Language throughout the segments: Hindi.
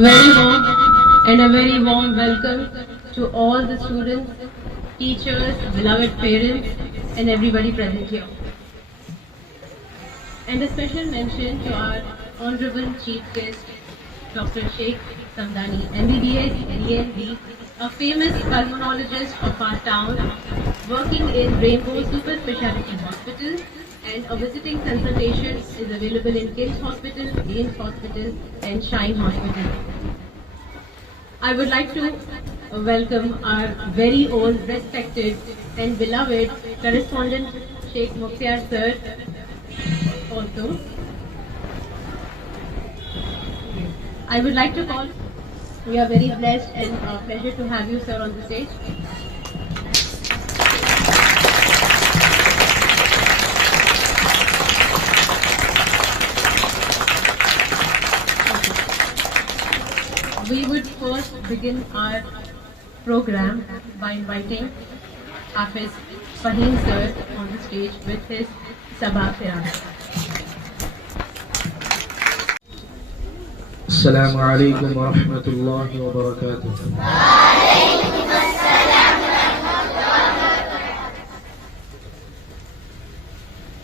very warm and a very warm welcome to all the students, teachers, beloved parents and everybody present here. And a special mention to our Honorable Chief Guest, Dr. Sheikh Samdani, MBBS, DNB, a famous pulmonologist of our town, working in Rainbow Super Speciality Hospital, and a visiting consultation is available in King's Hospital, Dean's Hospital and Shine Hospital. I would like to welcome our very own, respected and beloved correspondent Sheikh Mukhtar sir also. I would like to call, we are very blessed and pleasure to have you sir on the stage. We would first begin our program by inviting Hafiz Fahim sir on the stage with his Sabah Quran. Assalamu alaikum wa rahmatullahi wa barakatuh.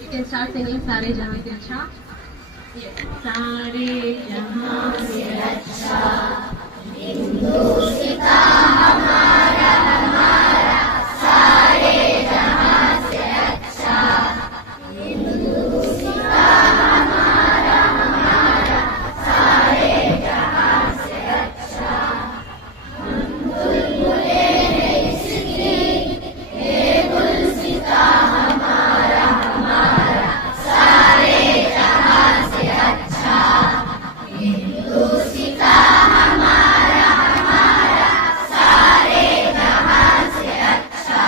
You can start singing सारे जहां से अच्छा. सारे जहां से अच्छा हिंदुस्तां हमारा हमारा, सारे जहां से अच्छा हिंदुस्तां हमारा हमारा, सारे जहां से अच्छा. हम बुलबुले हैं इसकी, ये गुलसितां हमारा हमारा, सारे जहां से अच्छा हिंदुस्तां हमारा हमारा, सारे जहां से अच्छा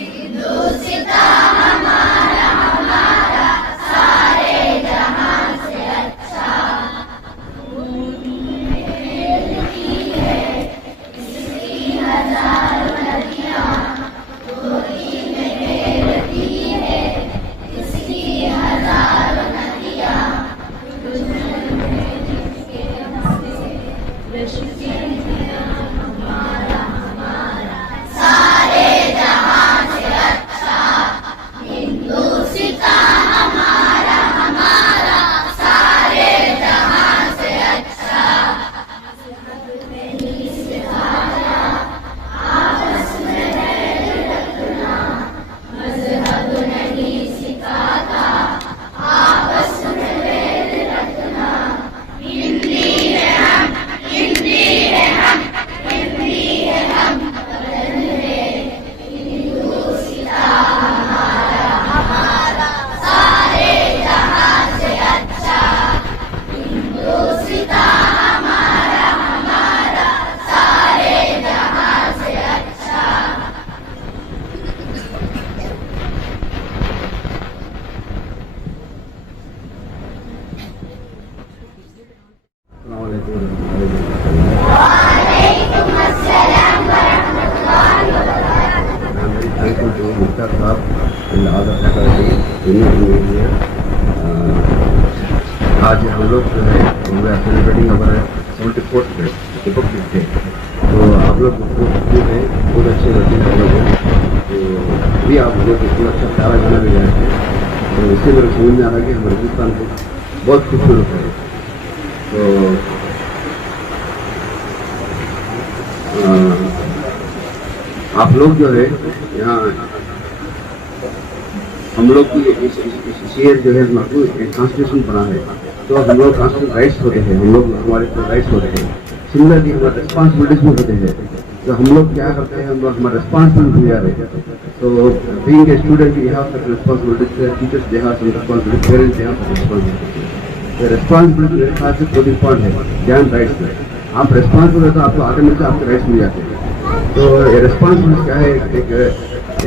हिंदुस्तां हमारा हमारा, सारे जहां से अच्छा. आज हम लोग जो है we are celebrating our 74th Republic Day. तो आप लोग जो है बहुत अच्छे लड़के हैं लोग, तो भी आप लोग इतना अच्छा प्यारा गाना भी गाए हैं, तो इससे मेरे समझ में आ रहा है कि हमारे हिंदुस्तान को बहुत खूबसूरत है. तो आप लोग जो है यहाँ हम लोग की शेयर जो है कॉन्स्टिट्यूशन बना है, तो हम लोग कॉन्स्टिट्यूशन राइट्स होते हैं, हम लोग हमारे राइट्स होते हैं. सिमिलरली हमारे रिस्पॉन्सिबिलिटीज भी होते हैं. तो हम लोग क्या करते हैं, हम लोग हमारे रिस्पॉन्सिबिलिटी भूल जा रहे हैं. तो being a student you have some responsibilities, teachers they have some responsibilities, parents they have some responsibilities. तो रिस्पॉन्सिबिलिटी मेरे ख्याल से बहुत इंपॉर्टेंट है ध्यान राइट्स में. आप रिस्पॉन्सिबल है तो आपको ऑटोमेटिक आपके राइट्स मिल जाते हैं. तो रिस्पॉन्सिबिलिटी क्या है,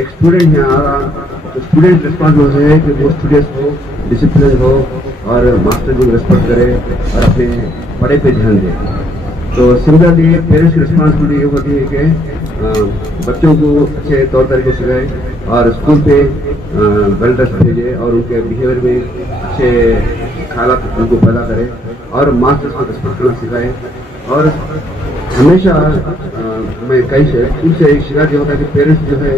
एक स्टूडेंट यहाँ आ रहा, तो स्टूडेंट रिस्पॉन्सिबल है कि वो स्टूडेंट्स हो, डिसिप्लिन हो और मास्टर को रिस्पेक्ट करे और अपने पढ़ाई पे ध्यान दे. तो सिमिलरली पेरेंट्स की रिस्पॉन्सिबिलिटी ये होती है कि बच्चों को अच्छे तौर तरीके से सिखाए और स्कूल पे वेल ड्रेस भेजे और उनके बिहेवियर में अच्छे ख्याल उनको पैदा करे और मास्टर्स को रिस्पेक्ट करना सिखाए और हमेशा मैं कई स्कूल से एक शिकायत ये होता है कि पेरेंट्स जो है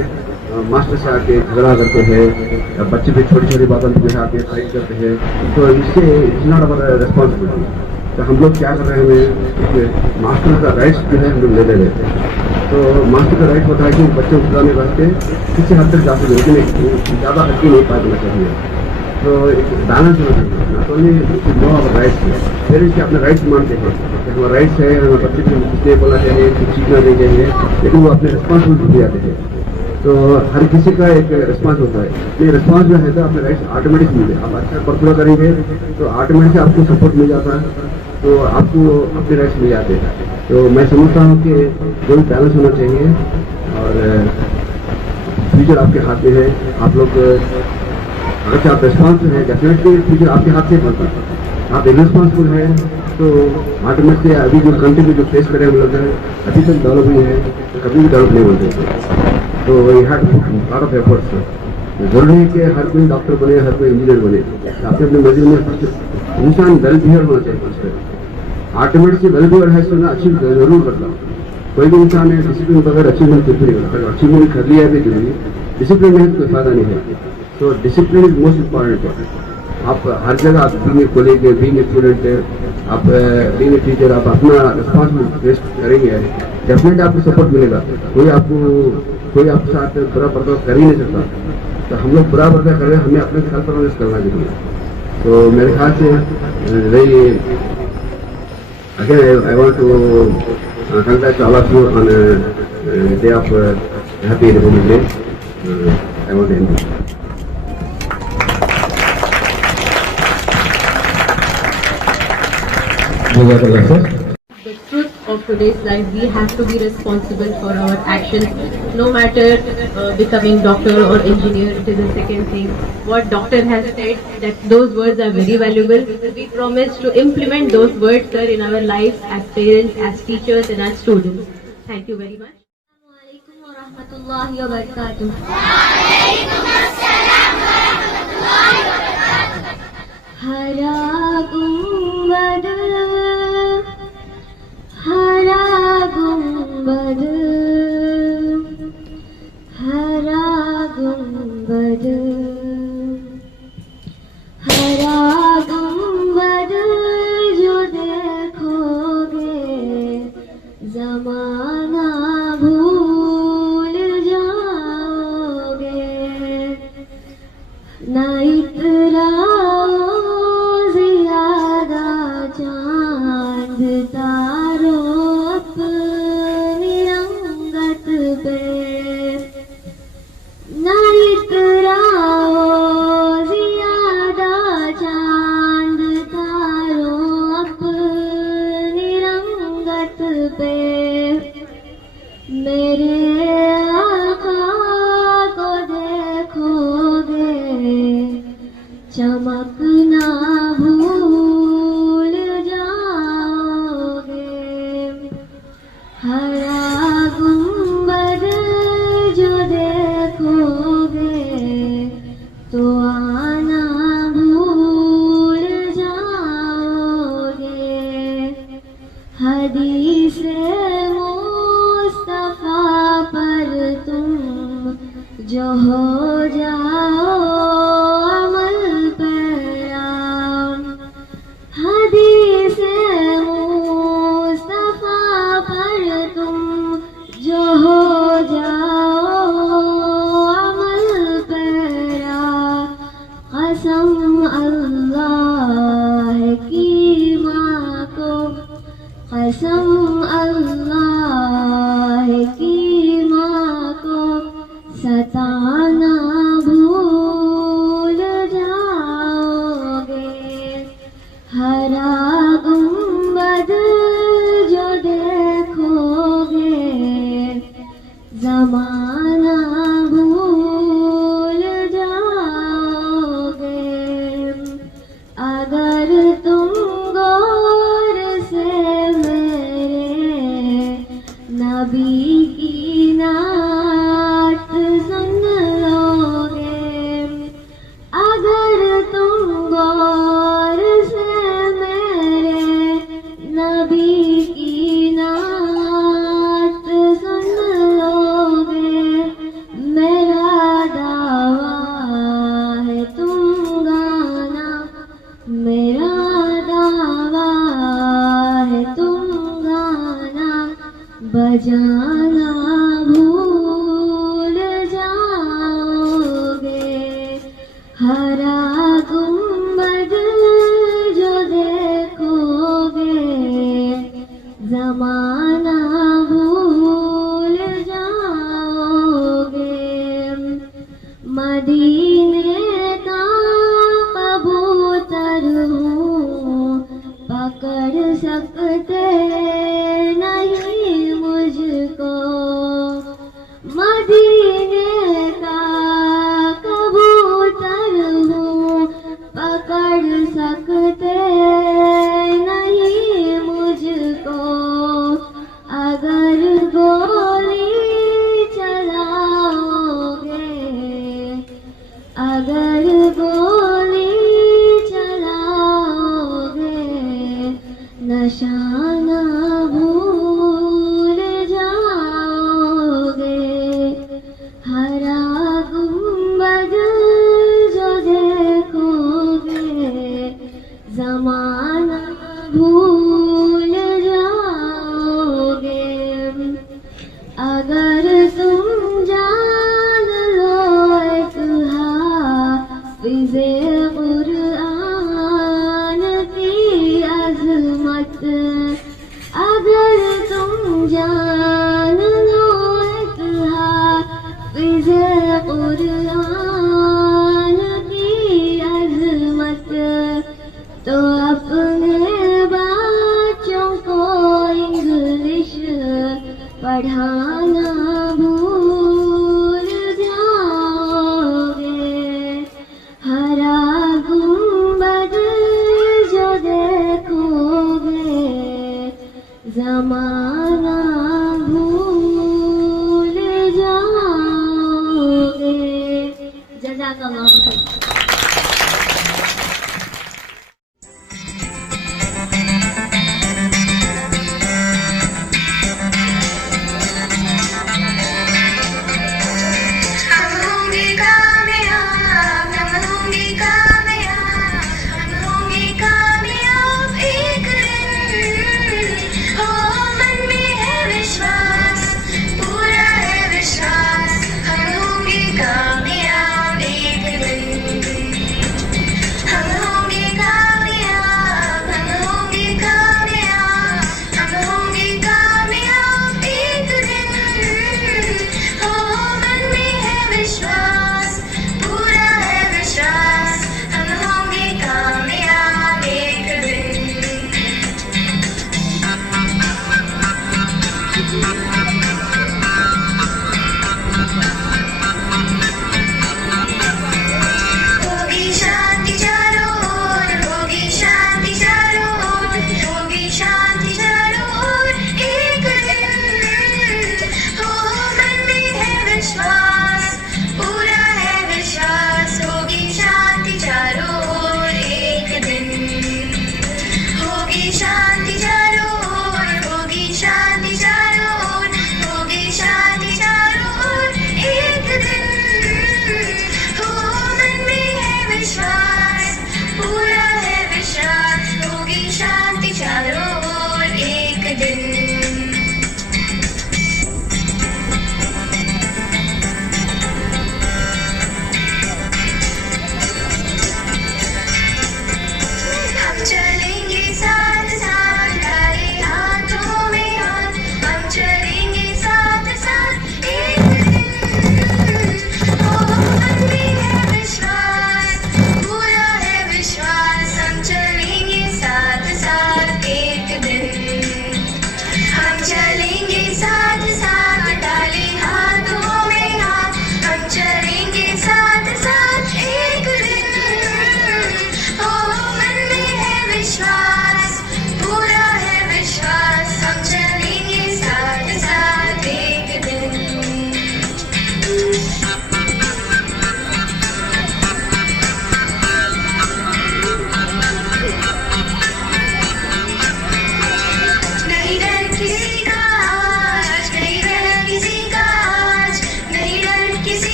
मास्टर से आके झगड़ा करते हैं, बच्चे भी छोटी छोटी बातों पर आके फाइट करते हैं, तो इससे इट्स नॉट अवर रिस्पॉन्सिबिलिटी। तो हम लोग क्या कर रहे हैं, मास्टर का राइट्स जो है हम लोग ले ले रहे हैं। तो मास्टर का राइट होता है कि बच्चे को सुधारने वास्ते किसी हद तक जा सकते, लेकिन ज़्यादा हल्की नहीं पाना चाहिए। तो एक बैलेंस होना चाहिए, not only no our rights है, पेरेंट्स के अपने राइट्स मानते हैं कि हमारा राइट्स है, हमें बच्चे को कुछ नहीं बोलना चाहिए, कुछ सीखना नहीं चाहिए, लेकिन वो अपने रिस्पॉन्सिबिलिटी भी आते हैं। तो हर किसी का एक रिस्पॉन्स होता है, ये रिस्पॉन्स जो है तो अपने राइट्स ऑटोमेटिक मिलते हैं। आप अच्छा परफॉर्म करेंगे तो ऑटोमेटिक से आपको सपोर्ट मिल जाता है, तो आपको अपने राइट्स मिल जाते हैं। तो मैं समझता हूँ कि जो भी बैलेंस होना चाहिए, और फ्यूचर आपके हाथ में है। आप लोग अगर आप रिस्पॉन्सिबल है, डेफिनेटली फ्यूचर आपके हाथ से बनता है। आप इरेस्पॉन्सिबल है तो ऑटोमेटिकली अभी जो कंट्री में जो फेस करें हम लोग अभी तक डेवलप नहीं है, तो कभी भी डेवलप नहीं होते। तो ये हैड लॉट ऑफ एफर्ट्स। जरूरी है कि हर कोई डॉक्टर बने, हर कोई इंजीनियर बने, अपने अपने मर्जी में इंसान वेल बिहेव होना चाहिए। फर्स्ट ऑटोमेटिक से वेल बिहेव है तो ना अचीव जरूर करता हूँ। कोई भी इंसान है डिसिप्लिन बगैर अचीवमेंट कुछ नहीं करता। अगर अचीवमेंट कर लिया है जरूरी, डिसिप्लिन में कोई फायदा नहीं है। तो डिसिप्लिन इज मोस्ट इम्पॉर्टेंट है। आप हर जगह आप being a college, being a student, आप बीइंग ए टीचर, आप अपना रिस्पॉन्सिबिलिटी फेस करेंगे, डेफिनेटली आपको सपोर्ट मिलेगा। कोई आपके साथ बुरा बर्ताव कर ही नहीं सकता। तो हम लोग बुरा बर्ताव कर रहे हैं, हमें अपने सेल्फ अवेयरनेस करना चाहिए। तो मेरे ख्याल से again I want to congratulate all of you on a day of happy Republic Day. I want to end it. The truth of today's life, we have to be responsible for our actions, no matter becoming doctor or engineer. It is the second thing. What doctor has said, that those words are very valuable. We promise to implement those words, sir, in our lives as parents, as teachers and as students. Thank you very much. Assalamualaikum warahmatullahi wabarakatuh. हरा गुंबद, हरा गुंबद, हरा गुंबद, हरा गुंबद जो देखोगे जमाना भूल जाओगे। ना इतराओ ज़ियादा चांद तारों अपनी रंगत पे, ना इतराओ ज़ियादा चांद तारों अपनी रंगत पे। मेरे आका को देखोगे चमकना भूल जाओगे। हरा गुंबद जो देखोगे तो आना भूल जाओगे। हदीस मुस्तफा पर तुम जो हो जाओ अमल पैरा। हदीस मुस्तफा पर तुम जो हो जाओ अमल पैरा। कसम अल्लाह की माँ को, कसम अल्लाह की माँ को, सताना भूल जाओगे। हरा गुंबद जो देखोगे जमाना भूल जाओगे। अगर तुम गौर से मेरे नबी की नात सुन लो मदीने का कबूतर हूँ, पकड़ सकते नहीं मुझको। मदीने का कबूतर हूँ, पकड़ सकते नहीं मुझको। अगर गोली चलाओगे, अगर गोली चलाओगे, निशाना भूल जाओगे। हरा गुंबद जो देखोगे, ज़माना भूल जाओगे। अगर तुम जान लो एक हाफ़िज़े कुरान की अज़मत, अगर तुम जान लो एक हाफ़िज़े कुरान की अज़मत, तो अपने बच्चों को इंग्लिश पढ़ाना भूल जाओगे। हरा गुंबद जो देखोगे, ज़माना भूल जाओगे। जज़ाकल्लाह। कामयाब एक दिन।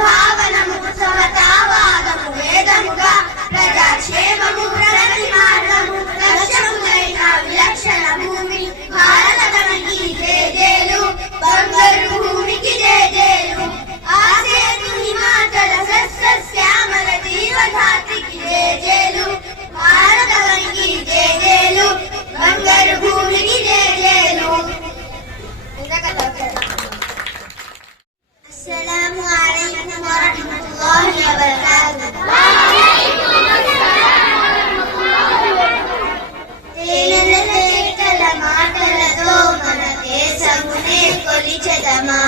భావనము సమతావాదము వేదముగా ప్రజాక్షేమము ప్రగతి మార్గము లక్ష్యములైన విలక్షణ భూమి భారతవనికి జేజేలు బంగారు భూమికి జేజేలు ఆసేతు హిమాచల సస్యశ్యామల జీవధాత్రికి జేజేలు భారతవనికి జేజేలు బంగారు భూమికి జేజేలు. అస్సలాము అలైకుం వరహ్మతుల్లాహి వబరకాతుహు. తేనెల మాటలతో మన దేశమునే కొలిచెదమా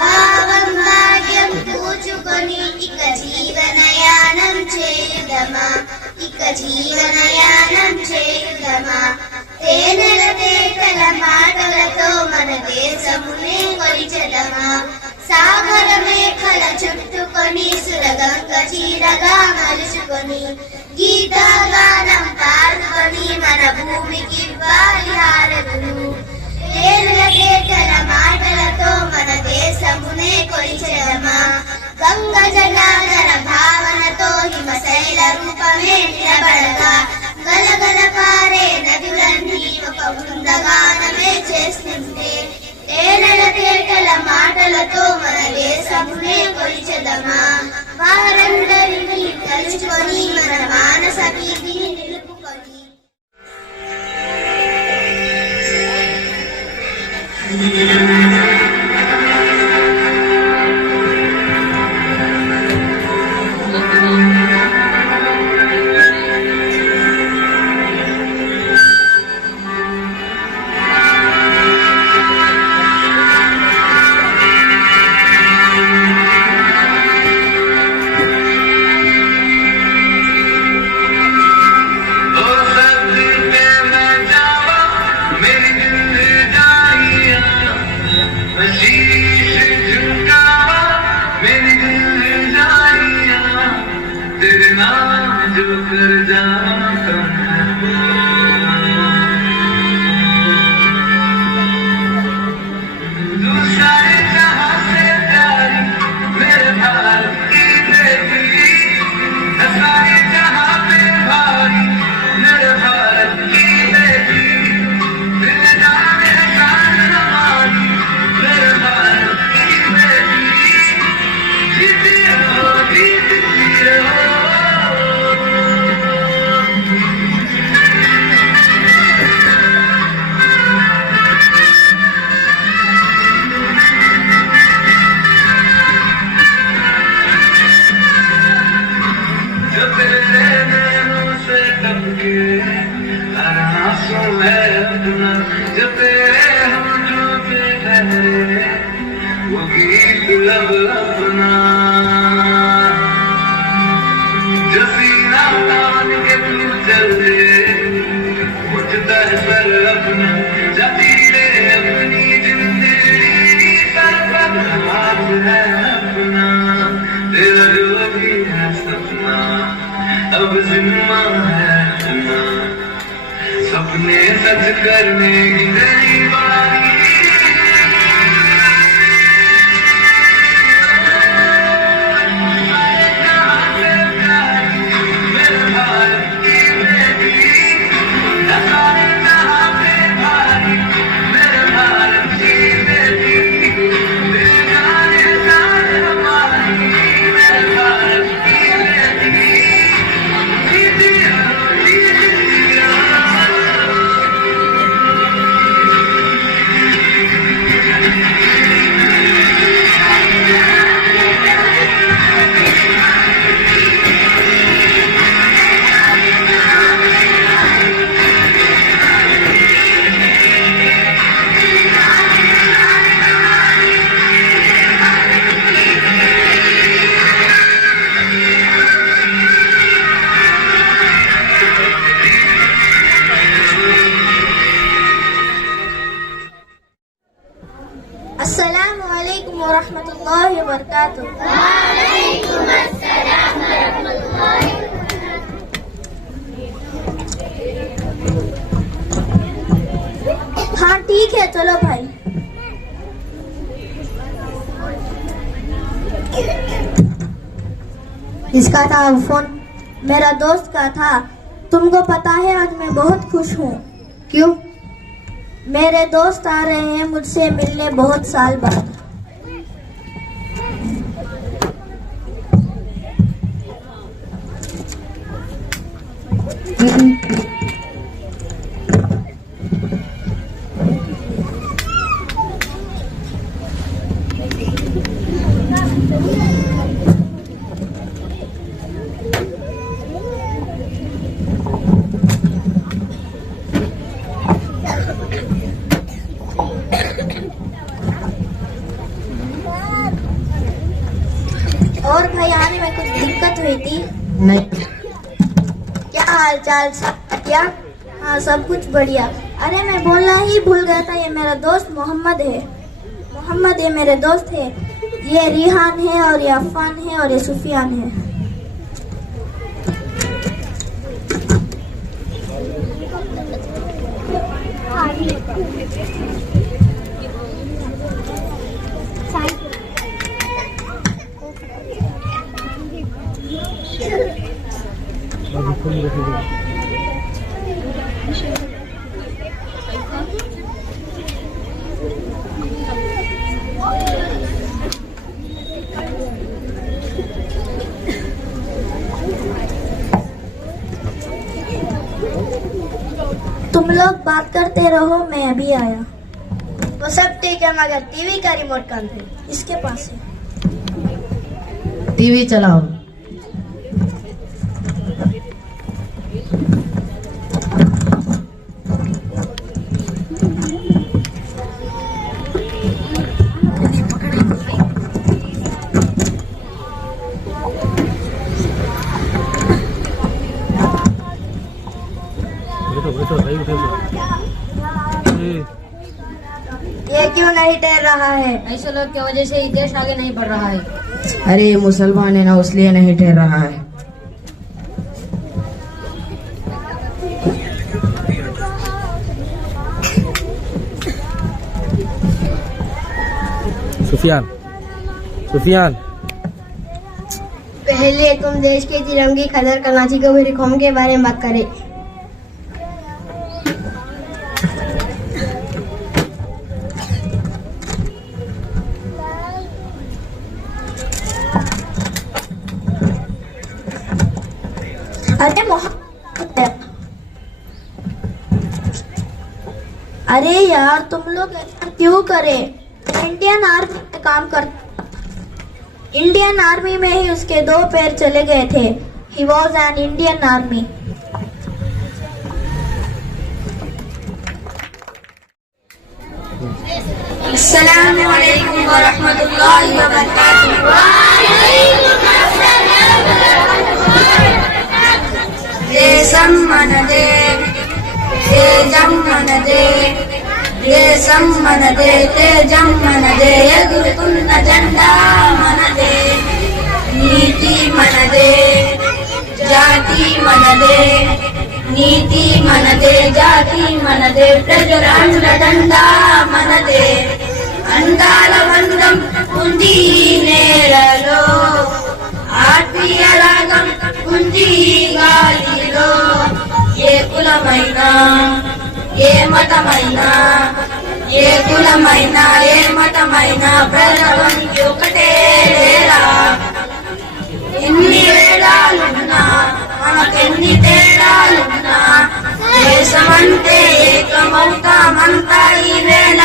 భావం భాగ్యం పూచుకొని ఇక జీవనయానం చేయుదమా తేనెల తేటల మాటలతో మన దేశమునే కొలిచెదమా సాగర మేఖల చుట్టుకొని సురగంగ చీరగా మలుచుకొని గీతగానం పాడుకొని మన భూమికి ఇవ్వాలి హారతులు. తేనెల తేటల మాటలతో మన దేశమునే కొలిచెదమా గంగ జలాధర భావనతో హిమశైల రూపమే నిలబడగా గలగల పారే నదులన్నీ ఒక బృందగానమే చేస్తుంటే తేనెల తేటల మాటలతో మన దేశమునే కొలిచెదమా వారందరినీ తలుచుకొని మన మానస వీధిని నిలుపుకొని. अब जिम्मा है अपना सपने सच करने की तेरी बारी अस्सलामु अलैकुम वरहमतुल्लाहि वबरकातुहू। वालेकुम अस्सलाम वरहमतुल्लाहि वबरकातुहू। हाँ ठीक है चलो भाई। इसका था फोन मेरा दोस्त का था। तुमको पता है आज मैं बहुत खुश हूँ। क्यों? मेरे दोस्त आ रहे हैं मुझसे मिलने बहुत साल बाद। और भाई आने में कुछ दिक्कत हुई थी? नहीं। क्या हाल चाल सब बढ़िया? हाँ सब कुछ बढ़िया। अरे मैं बोलना ही भूल गया था, ये मेरा दोस्त मोहम्मद है। मोहम्मद ये मेरे दोस्त है। ये रिहान है और ये अफान है और ये सुफियान है। तुम लोग बात करते रहो, मैं अभी आया। वो सब ठीक है मगर टीवी का रिमोट कौन है? इसके पास है। टीवी चलाओ। ये क्यों नहीं तैर रहा है? ऐसे लोग की वजह से ही देश आगे नहीं बढ़ रहा है। अरे ये मुसलमान है ना, इसलिए नहीं ठहर रहा है। सुफियान, सुफियान, पहले तुम देश के तिरंगे कदर कराची को मेरी कौम के बारे में बात करें। अरे अरे यार तुम लोग ऐसा क्यों करे? इंडियन आर्मी में काम कर, इंडियन आर्मी में ही उसके 2 पैर चले गए थे। He was an Indian army. अस्सलामु अलैकुम व रहमतुल्लाहि व बरकातुहू। देशम मनदे, तेजम मनदे, देशम मनदे, तेजम मनदे, यगुरुकुन्न झंडा मनदे, नीति मनदे, जाति मनदे, नीति मनदे, जाति मनदे, प्रजरांडा मनदे, అందాల బంధం ఉంది నేలలో, ఆత్మీయ రాగం ఉంది గాలిలో. ఏ కులమైనా ఏ మతమైనా, ఏ కులమైనా ఏ మతమైనా ప్రజలకి ఒకటే లేరా. ఎన్ని వేళాలున్నా మనకెన్ని తేడాలున్నా, దేశమంటే ఏకమవుతామంతా ఈ వేళ.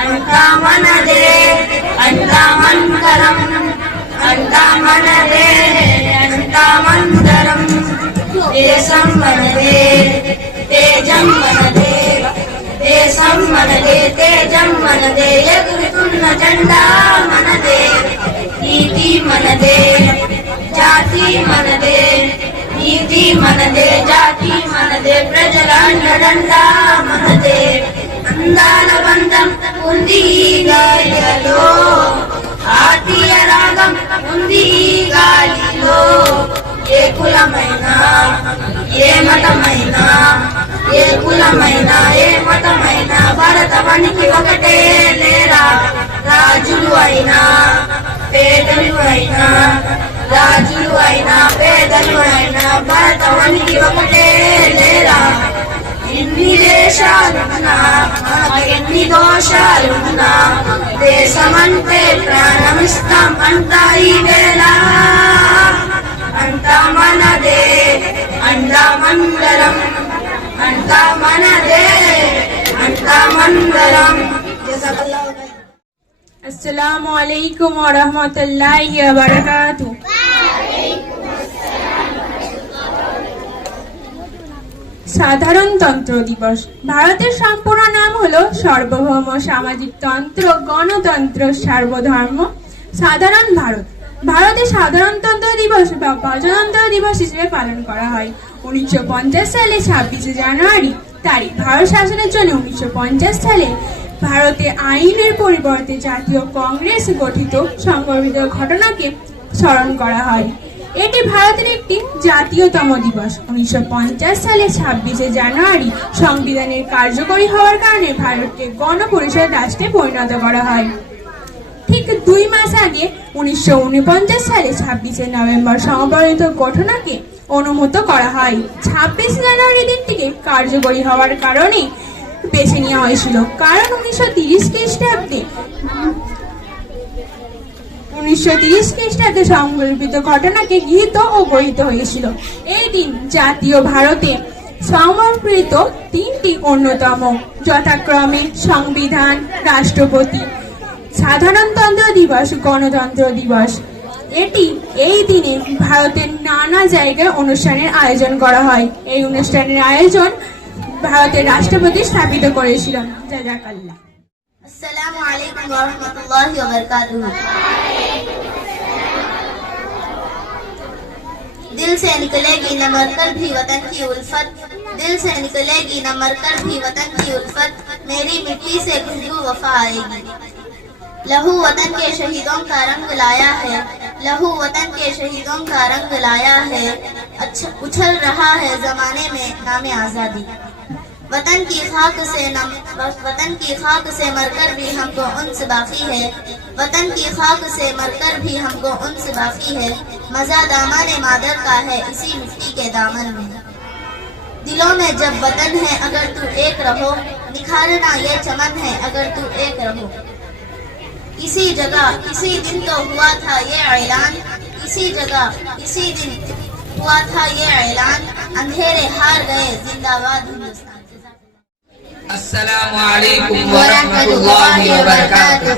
అంతా మనదే అంతామంతరం, అంతా మనదే అంతామంతరం. దేశం మనదే తేజం మనదే, దేశం మనదే తేజం మనదే, ఎగురుతున్న జెండా మనదే. నీతి మనదే జాతి మనదే, నీతి మనదే జాతి మనదే, ప్రజల అండదండా మనదే. అందాల బంధం ఉంది గాలిలో, ఆత్మీయ రాగం ఉంది గాలిలో. ఏ కులమైనా ఏ మతమైనా, ఏ కులమైనా ఏ మతమైనా భారతవానికి ఒకటే లేరా. రాజులు అయినా పేద పైదలు అయినా రాజులు అయినా పేదలు అయినా భారతవనికి ఒకటే లేరా ఎన్ని దేశాలున్నా ఎన్ని దోషాలున్నా దేశమంటే ప్రాణమిస్తాం అంతా ఈ వేళ అంతా మనదే అంతా మంగళం అంతా మనదే అంతా మంగళం. अस्सलामु अलैकुम व रहमतुल्लाहि व बरकातुहू। সাধারণতন্ত্র দিবস। ভারতের সম্পূর্ণ নাম হলো সার্বভৌম সামাজিক তন্ত্র গণতন্ত্র সার্বধর্ম সাধারণ ভারত। ভারতে সাধারণতন্ত্র দিবস বা প্রজাতন্ত্র দিবস হিসেবে পালন করা হয় 1950 সালে 26 জানুয়ারি তারিখ। ভারত শাসনের জন্য 1950 সালে ভারতে আইনের পরিবর্তে জাতীয় কংগ্রেস গঠিত সংগঠিত ঘটনাকে স্মরণ করা হয়। এটি ভারতের একটি জাতীয়তম দিবস। 1950 সালে 26 জানুয়ারি সংবিধানের কার্যকরী হওয়ার কারণে ভারতকে গণপরিষদ রাষ্ট্রে পরিণত করা হয়। ঠিক 2 মাস আগে 1949 সালে 26 নভেম্বর সংবলিত ঘটনাকে অনুমোদিত করা হয়। 26 জানুয়ারি দিনটিকে কার্যকরী হওয়ার কারণে বেছে নেওয়া হয়েছিল, কারণ 1930 খ্রিস্টাব্দে সংঘটিত ঘটনাকে গৃহীত ও গৃহীত হয়েছিল। এই দিন জাতীয় ভারতে সমর্পিত 3টি অন্যতম, যথাক্রমে সংবিধান, রাষ্ট্রপতি, সাধারণতন্ত্র দিবস, গণতন্ত্র দিবস। এই দিনে ভারতের নানা জায়গায় অনুষ্ঠানের আয়োজন করা হয়। এই অনুষ্ঠানের আয়োজন ভারতের রাষ্ট্রপতি স্থাপিত করেছিলেন। জাযাকাল্লাহ। अस्सलामु अलैकुम व रहमतुल्लाहि व बरकातुहू। दिल से निकलेगी न मरकर भी वतन की उल्फत, दिल से निकलेगी न मरकर भी वतन की उल्फत, मेरी मिट्टी से खुशबू वफा आएगी। लहू वतन के शहीदों का रंग लाया है, लहू वतन के शहीदों का रंग लाया है, अच्छा उछल रहा है जमाने में नामे आजादी। वतन की खाक से मरकर भी हमको उन्स बाकी है, वतन की खाक से मरकर भी हमको उन्स बाकी है। मजा दामन मादर का है इसी मिट्टी के दामन में। दिलों में जब वतन है अगर तू एक रहो, निखारना ये चमन है अगर तू एक रहो। इसी जगह इसी दिन तो हुआ था ये ऐलान, इसी जगह इसी दिन हुआ था ये ऐलान, अंधेरे हार गए जिंदाबाद हिंदुस्तान। अस्सलामु अलैकुम व रहमतुल्लाहि व बरकातुहू।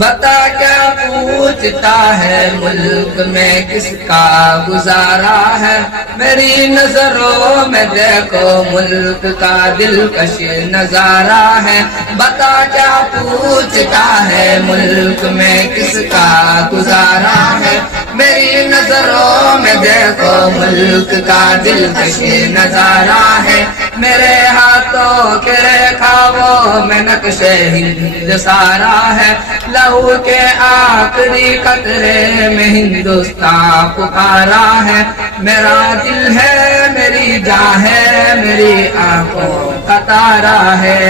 बता क्या पूछता है मुल्क में किसका गुजारा है, मेरी नजरों में देखो मुल्क का दिलकश नजारा है। बता क्या पूछता है मुल्क में किसका गुजारा है, मेरी नजरों में देखो मुल्क का दिलकश नजारा है। मेरे हाथों के ख्वाबों में नक्शे हिंद सारा है, लहू के आखिरी कतरे में हिंदुस्तान पुकारा है। मेरा दिल है मेरी जान है मेरी आंखों का तारा है।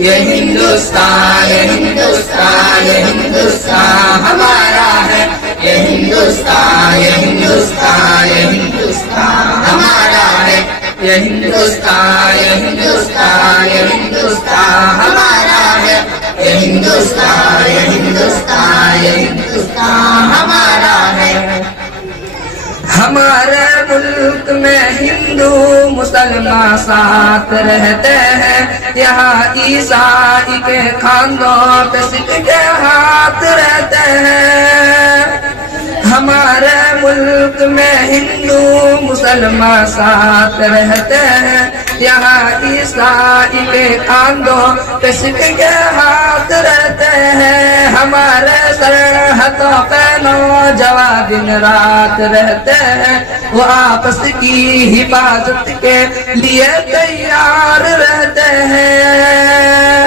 ये हिंदुस्तान ये हिंदुस्तान ये हिंदुस्तान हमारा है, ये हिंदुस्तान ये हिंदुस्तान ये हिंदुस्तान हमारा है। ये हिंदुस्तान ये हिंदुस्तान ये हिंदुस्तान हमारा है, ये हिंदुस्तान ये हिंदुस्तान ये हिंदुस्तान हमारा है। हमारे मुल्क में हिंदू मुसलमान साथ रहते हैं, यहाँ ईसाई के खानों पे सिख के हाथ रहते हैं। हमारे मुल्क में हिंदू मुसलमान साथ रहते हैं, यहाँ ईसाई के खानों पे सिख के हाथ रहते हैं। हमारे सरहदों पे नौजवान दिन रात रहते हैं, वो आपस की हिफाजत के लिए तैयार रहते हैं।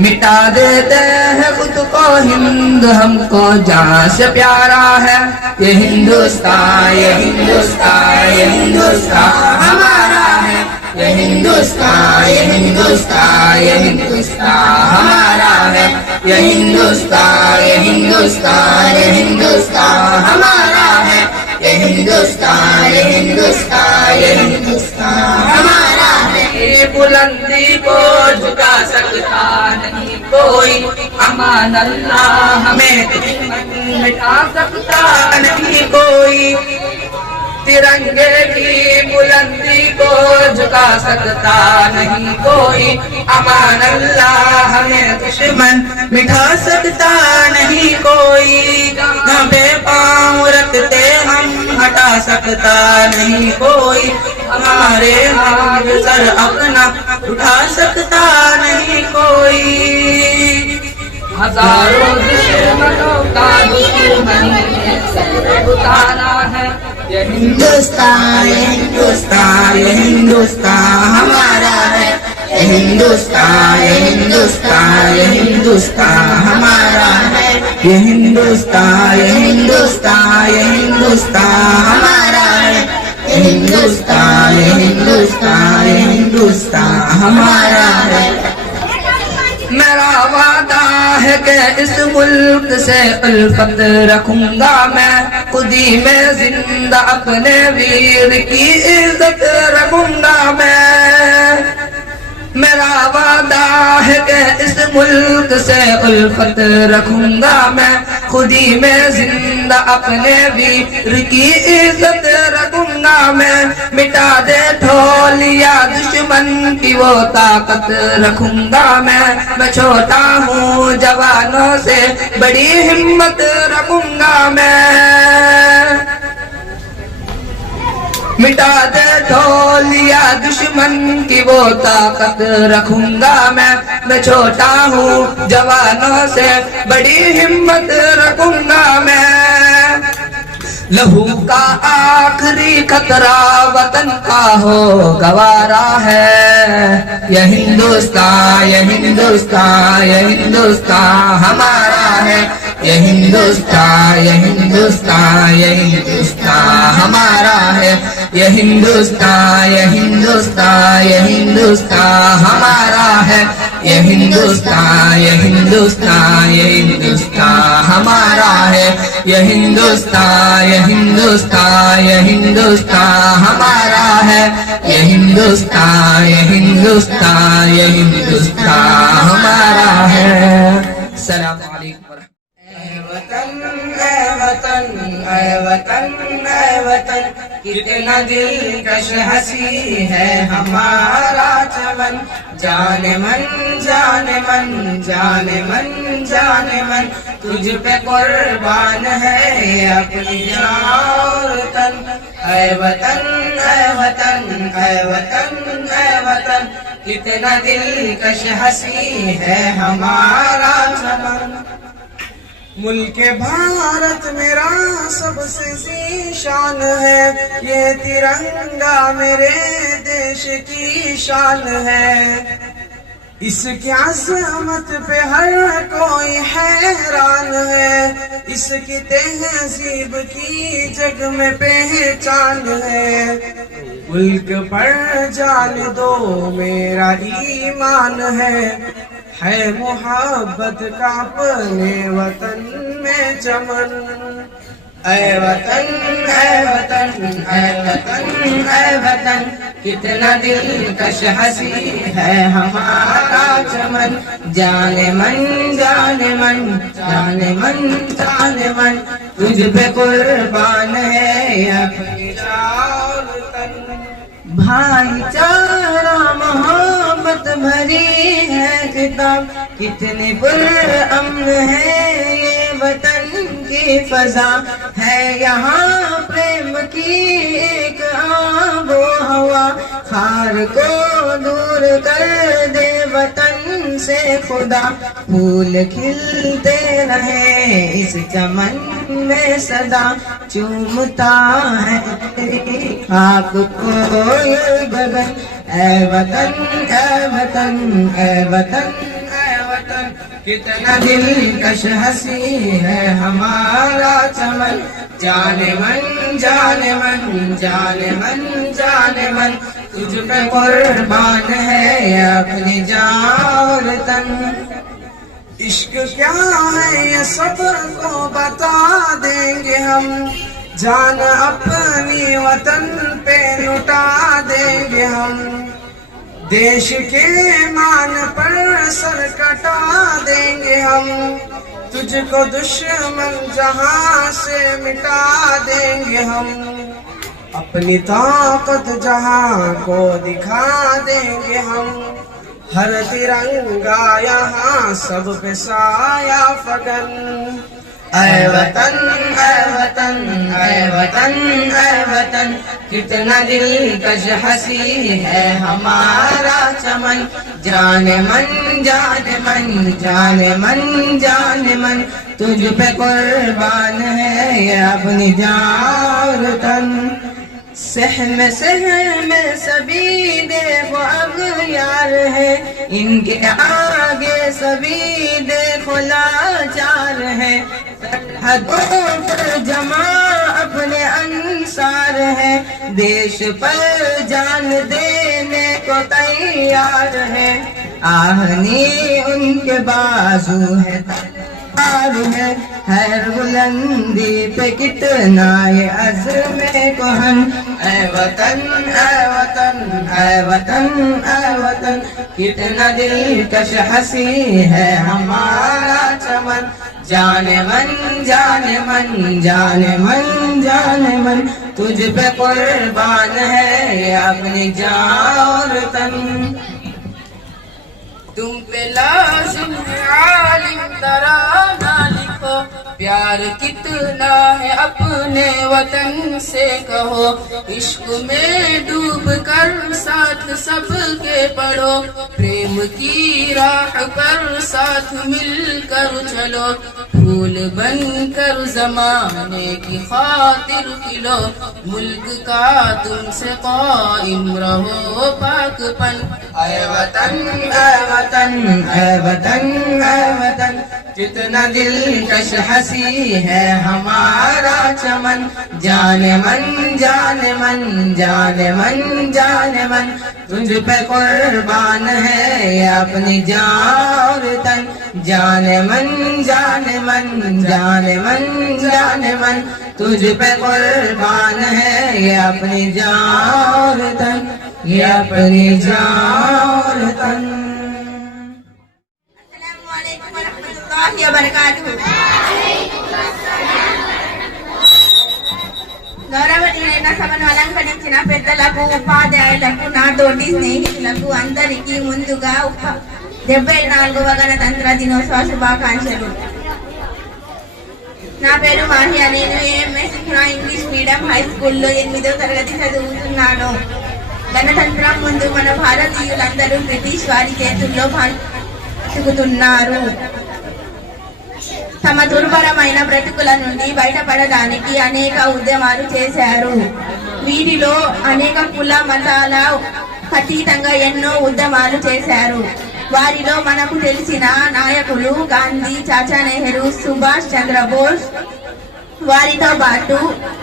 मिटा देते हैं खुद को हिंद हमको जान से प्यारा है। ये हिंदुस्तान ये हिंदुस्तान ये हिंदुस्तान हमारा है, ये हिंदुस्तान, ये हिंदुस्तान, ये हिंदुस्तान हमारा है। ये हिंदुस्तान, ये हिंदुस्तान, ये हिंदुस्तान हमारा है। ये हिंदुस्तान, ये हिंदुस्तान, ये हिंदुस्तान हमारा है। ये बुलंदी को झुका सकता नहीं कोई, अमान अल्लाह हमें मिटा सकता नहीं कोई। तिरंगे की बुलंदी को झुका सकता नहीं कोई, अमान अल्लाह हमें दुश्मन मिटा सकता नहीं कोई। यहाँ पे पाँव रखते हम हटा सकता नहीं कोई, हमारे हाथ सर अपना उठा सकता नहीं कोई। हजारों दुश्मनों का दुश्मन उतारा है। ये हिंदुस्तान, ये हिंदुस्तान, ये हिंदुस्तान हमारा है। ये हिंदुस्तान, ये हिंदुस्तान, ये हिंदुस्तान हमारा है। ये हिंदुस्तान, ये हिंदुस्तान, ये हिंदुस्तान हमारा है। ये हिंदुस्तान, ये हिंदुस्तान, ये हिंदुस्तान हमारा है। मेरा वादा है कि इस मुल्क से उल्फत रखूंगा मैं, खुदी में जिंदा अपने वीर की इज्जत रखूंगा मैं। मेरा वादा है कि इस मुल्क से उल्फत रखूंगा मैं, खुदी में जिंदा अपने वीर की इज्जत रखूंगा मैं। मिटा दे ढोलिया दुश्मन की वो ताकत रखूंगा मैं छोटा हूँ जवानों से बड़ी हिम्मत रखूंगा मैं। मिटा दे ढोलिया दुश्मन की वो ताकत रखूंगा मैं छोटा हूँ जवानों से बड़ी हिम्मत रखूंगा मैं। लहू का आखिरी खतरा वतन का हो गवारा है। यह हिंदुस्तान, यह हिंदुस्तान, यह हिंदुस्तान हमारा है। यह हिंदुस्तान, यह हिंदुस्तान, यह हिंदुस्तान हमारा है। यह हिंदुस्तान, यह हिंदुस्तान, यह हिंदुस्तान हमारा है। यह हिंदुस्तान, यह हिंदुस्तान, यह हिंदुस्तान हमारा है। यह हिंदुस्तान, यह हिंदुस्तान, यह हिंदुस्तान हमारा है। यह हिंदुस्तान, यह हिंदुस्तान, यह हिंदुस्तान हमारा है। सलाम अलैकुम। ऐ वतन, ऐ वतन, ऐ वतन, कितना दिलकश हंसी है हमारा चमन। जाने मन, जाने मन, जाने मन, जाने मन, तुझ पे कुर्बान है अपनी जान और तन। ऐ वतन, ऐ वतन, ऐ वतन, ऐ वतन, कितना दिलकश हंसी है हमारा चमन। मुल्क भारत मेरा सबसे ज़ीशान है, ये तिरंगा मेरे देश की शान है। इसकी अज़मत पे हर कोई हैरान है, इसकी तहजीब की जग में पहचान है। मुल्क पर जान दो मेरा ईमान है मोहब्बत का अपने वतन में चमन। ऐ वतन, ऐ वतन, ऐ वतन, ऐ वतन, कितना दिलकश हंसी है हमारा चमन। जाने मन, जाने मन, जाने मन, जाने मन, तुझ पे कुर्बान है अपनी जान तन। भाईचारा मोहब्बत भरी है किताब, कितनी पुरअमन है ये वतन की फजा। है यहाँ प्रेम की एक आबो हवा, खार को दूर कर दे वतन से खुदा। फूल खिलते रहे इस चमन में सदा, चूमता है तेरी खाक को ये गगन। ऐ वतन, ऐ वतन, ऐ वतन, ऐ वतन, कितना दिलकश हंसी है हमारा चमन। जाने मन, जाने मन, जाने मन, जाने मन, तुझ पे कुर्बान है अपनी जान और तन। इश्क क्या है ये सब्र को बता देंगे हम, जान अपनी वतन पे लुटा देंगे हम। देश के मान पर सर कटा देंगे हम, तुझको दुश्मन जहां से मिटा देंगे हम। अपनी ताकत जहां को दिखा देंगे हम, हर तिरंगा यहाँ सब पे साया फगन। ऐ वतन ऐ वतन ऐ वतन ऐ वतन, कितना दिलकश हंसी है हमारा चमन। जाने मन जाने मन जाने मन जाने मन, तुझ पे कुर्बान है ये अपनी जान और तन। सहम सभी देखो अगयार है, इनके आगे सभी देखो लाचार है। सरहदों पर जमा अपने अंसार है, देश पर जान देने को तैयार है। आहनी उनके बाजू है हर बुलंदी पे कितना ये अज़्म कोहन। ऐ वतन ऐ वतन ऐ वतन ऐ वतन, कितना दिलकश हंसी है हमारा चमन। जाने मन जाने मन जाने मन जाने मन, तुझ पे कुर्बान है अपनी जान और तन। तुम पे लाज़िम है आलिम तराना लिखो, प्यार कितना है अपने वतन से कहो। इश्क में डूब कर साथ सबके पढ़ो, प्रेम की राह पर साथ मिलकर चलो। फूल बनकर जमाने की खातिर खिलो, मुल्क का तुमसे कायम रहो पाकपन। ऐ वतन ऐ वतन ऐ वतन ऐ वतन, कितना दिलकश हंसी है हमारा चमन। जाने मन जाने मन जाने मन जाने मन, तुझ पे कुर्बान है अपनी जान और तन। जाने मन जाने मन जाने मन जाने मन, तुझ पे कुर्बान है ये अपनी जान और तन, ये अपनी जान और तन। గౌరవనీయులైన సభను అలంకరించిన పెద్దలకు, ఉపాధ్యాయులకు, నా తోటి స్నేహితులకు అందరికీ ముందుగా 74వ గణతంత్ర దినోత్సవ శుభాకాంక్షలు. నా పేరు మాహియా. నేను AMS ఇంగ్లీష్ మీడియం హై స్కూల్లో 8వ తరగతి చదువుతున్నాను. గణతంత్రం ముందు మన భారతీయులందరూ బ్రిటిష్ వారి చేతుల్లో బతుకుతున్నారు. తమ దుర్భరమైన బ్రతుకుల నుండి బయటపడడానికి అనేక ఉద్యమాలు చేశారు. వీటిలో అనేక కుల మతాల అతీతంగా ఎన్నో ఉద్యమాలు చేశారు. వారిలో మనకు తెలిసిన నాయకులు గాంధీ, చాచా నెహ్రూ, సుభాష్ చంద్రబోస్, వారితో పాటు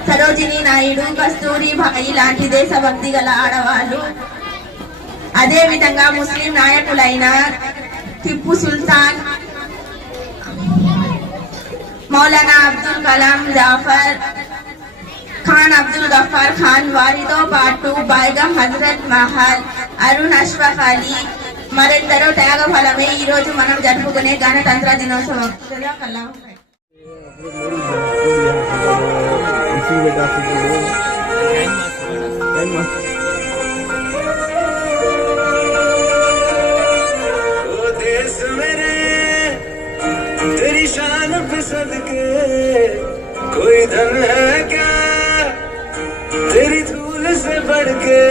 సరోజినీ నాయుడు, కస్తూరిబాయి లాంటి దేశభక్తి గల ఆడవాళ్ళు, అదే విధంగా ముస్లిం నాయకులైన టిప్పు సుల్తాన్, మౌలానా అబ్దుల్ కలాం, జాఫర్ ఖాన్, అబ్దుల్ గఫార్ ఖాన్, వారితో పాటు బైగం హజరత్ మహల్, అరుణ్ అష్ఫాక్ అలీ, మరెందరో త్యాగ ఫలమే ఈ రోజు మనం జరుపుకునే గణతంత్ర దినోత్సవం. तेरी शान पे सदके कोई धन है क्या, तेरी धूल से बढ़ के,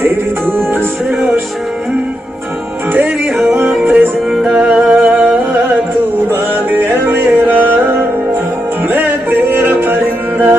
तेरी धूप से रोशन, तेरी हवा पे जिंदा। तू बाग है मेरा, मैं तेरा परिंदा।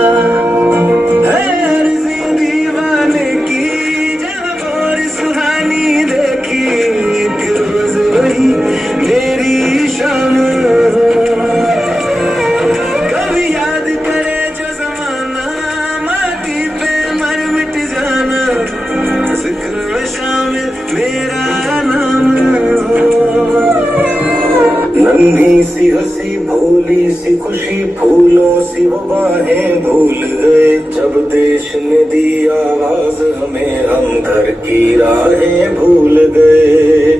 भोली सी खुशी फूलों सी वो बाहें भूल गए, जब देश ने दी आवाज हमें हम घर की राहें भूल गए।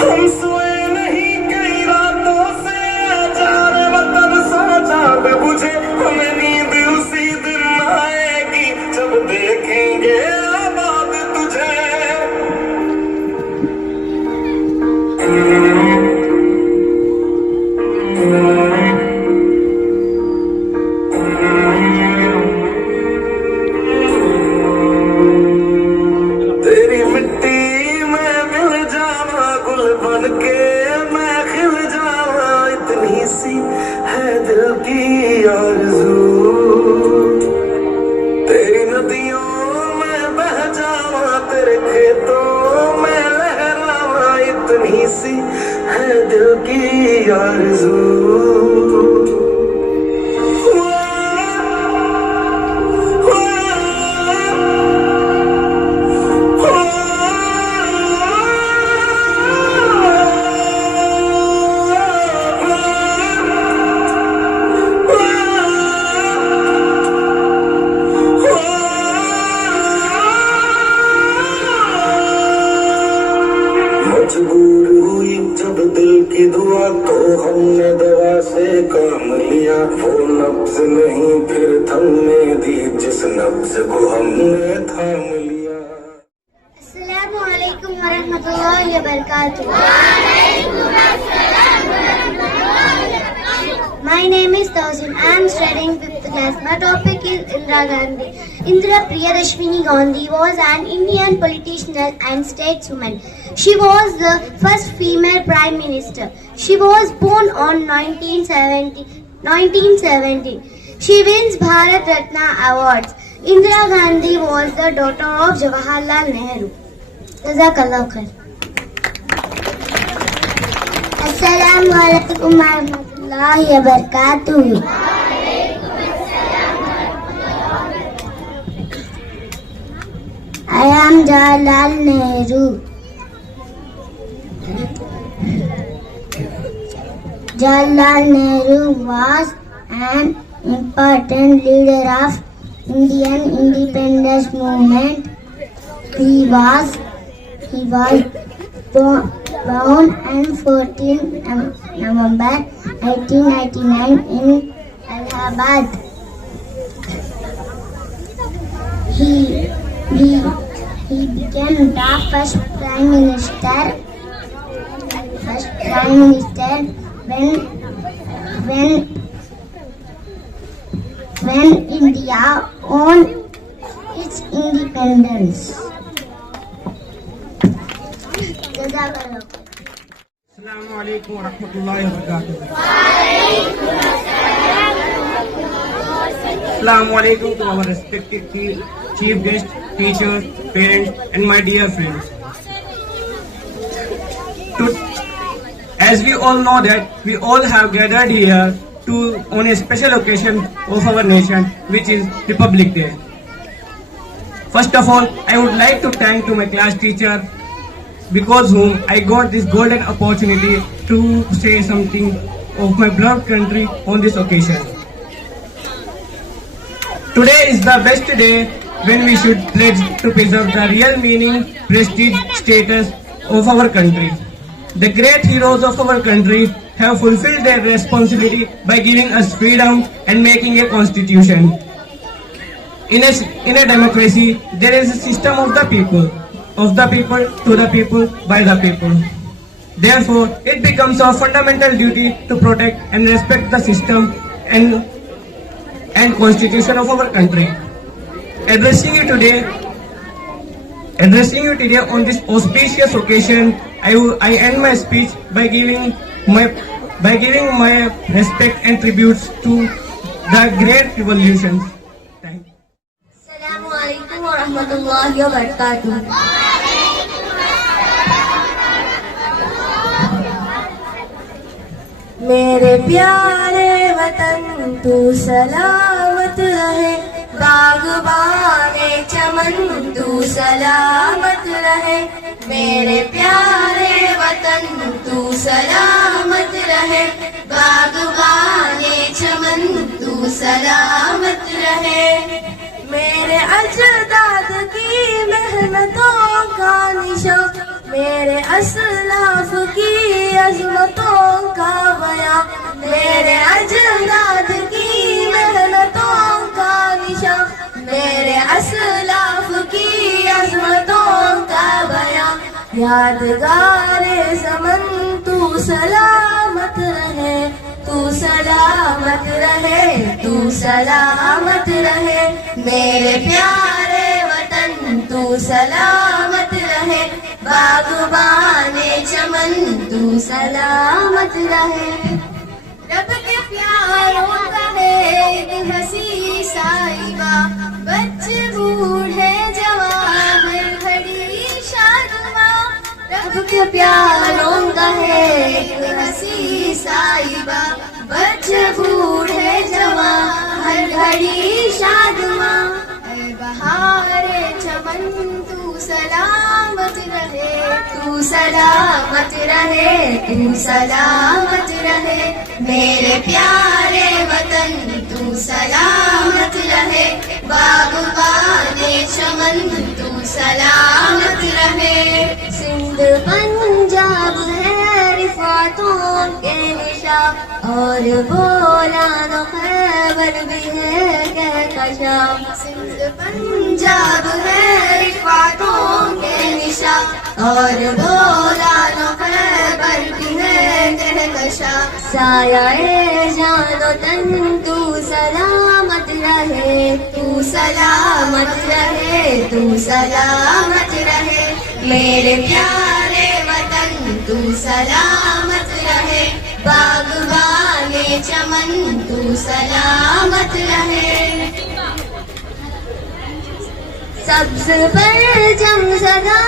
हम सोए नहीं कई रातों से, आजाद वतन सा चांद बुझे, हमें नींद उसी दिन आएगी जब देखेंगे आबाद तुझे। तेरी मिट्टी में मिल जावा, गुल बन के मैं खिल जावा, इतनी सी है दिल की आरज़ू। तेरी नदियों में बह जावा, तेरे खेतों में लहरावा, इतनी सी है दिल की आरज़ू। मजबूर हुई जब दिल की दुआ, तो हमने दवा से काम लिया, वो नब्ज नहीं फिर थमने दी जिस नब्ज को हमने थाम लिया। अस्सलामु अलैकुम वरहमतुल्लाहि वबरकातुहू। My name is Tawzin. I am studying 5th class. My topic is Indira Gandhi. Indira Priyadashini Gandhi was an Indian politician and stateswoman. She was the first female prime minister. She was born on 1917. She wins Bharat Ratna awards. Indira Gandhi was the daughter of Jawaharlal Nehru. Jazakallah khair. Assalamu alaikum warahmatullahi wabarakatuh. I am Jawaharlal Nehru. Jawaharlal Nehru was an important leader of Indian independence movement. He was born on 14 November 1999 in Allahabad. He became the first prime minister when India won its independence. Assalamu alaikum wa rahmatullahi wa barakatuh. Assalamu alaikum to our respected chief guests, teachers, parents and my dear friends. As we all know that we all have gathered here on a special occasion of our nation, which is Republic Day. First of all, I would like to thank to my class teacher, because whom I got this golden opportunity to say something of my beloved country on this occasion. Today is the best day when we should pledge to preserve the real meaning, prestige, status of our country. The great heroes of our country have fulfilled their responsibility by giving us freedom and making a constitution. In a democracy, there is a system of the people, to the people, by the people. Therefore, it becomes our fundamental duty to protect and respect the system and constitution of our country. Addressing you today on this auspicious occasion, I end my speech by giving my respect and tributes to the great revolutions. Thank you. Assalamu alaikum warahmatullahi wabarakatuh. मेरे प्यारे वतन तू सलामत रहे, बागबाने चमन तू सलामत रहे। रहे, मेरे प्यारे वतन तू सलामत रहे, बागबाने चमन तू सलामत रहे। मेरे अजदाद की मेहनतों का निशान, मेरे असलाफ की अज़मतों का बयां, मेरे अजदाद की मेहनतों का निशान, मेरे असलाफ की अज़मतों का बयां। यादगारे ज़मन तू सलामत रहे, तू सलामत रहे, तू सलामत रहे। मेरे प्यारे वतन तू सलामत रहे, बागबाने चमन तू सलामत रहे। रब के प्यारों का है एक हंसी साहिबा, बच्चे बूढ़े जवान घड़ी शादुमा। रब के प्यारों का है एक हंसी साहिबा, बच्चे बूढ़े जवान घड़ी शादुमा। ऐ बहारे चमन तू सलामत रहे, तू सलामत रहे, तू सलामत रहे। मेरे प्यारे वतन तू सलामत रहे, बागबाने चमन तू सलामत रहे। सिंध पंजाब है रिफ़ातों के निशा, और बोलान खैबर भी है कहकशां। सिंध पंजाब है रिफ़ातों के निशा, और बोलान खैबर भी है कहकशां। सायाए जानो तन तू सलामत रहे, तू सलामत रहे, तू सलामत रहे। मेरे प्यारे वतन तू सलामत रहे, बागबाने चमन तू सलामत रहे। सब्ज़ परचम सदा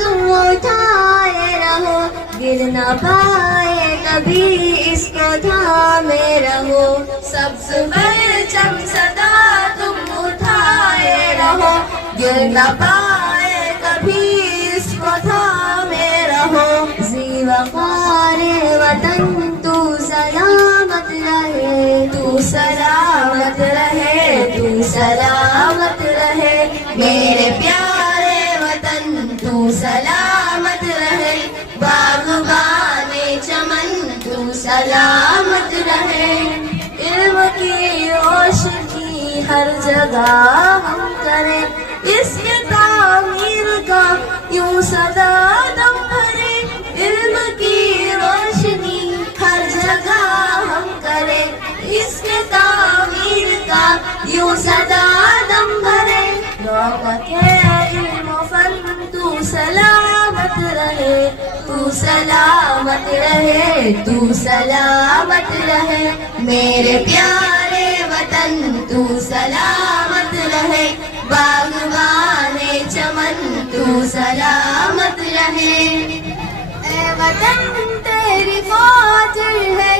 तुम उठाए रहो, गिर न पाए कभी इसको थामे रहो। सब्ज़ परचम सदा तुम उठाए रहो, गिर न पाए कभी इसको थामे रहो। ज़ीवक़ारे वतन तू सलामत रहे, तू सलामत रहे, तू सलामत रहे। मेरे प्यारे वतन तू सलामत रहे, बागबाने चमन तू सलामत रहे। इल्म की रोशनी हर जगह हम करें, इसके तामीर का यूं सदा दम भरे। इल्म की रोशनी हर जगह हम करें, इसके तामीर का यूं सदा दम भरे। इल्म फन तू सलामत रहे, तू सलामत रहे, तू सलामत रहे। मेरे प्यारे वतन तू सलामत रहे, बागबाने चमन तू सलामत रहे। ऐ वतन तेरी खातिर है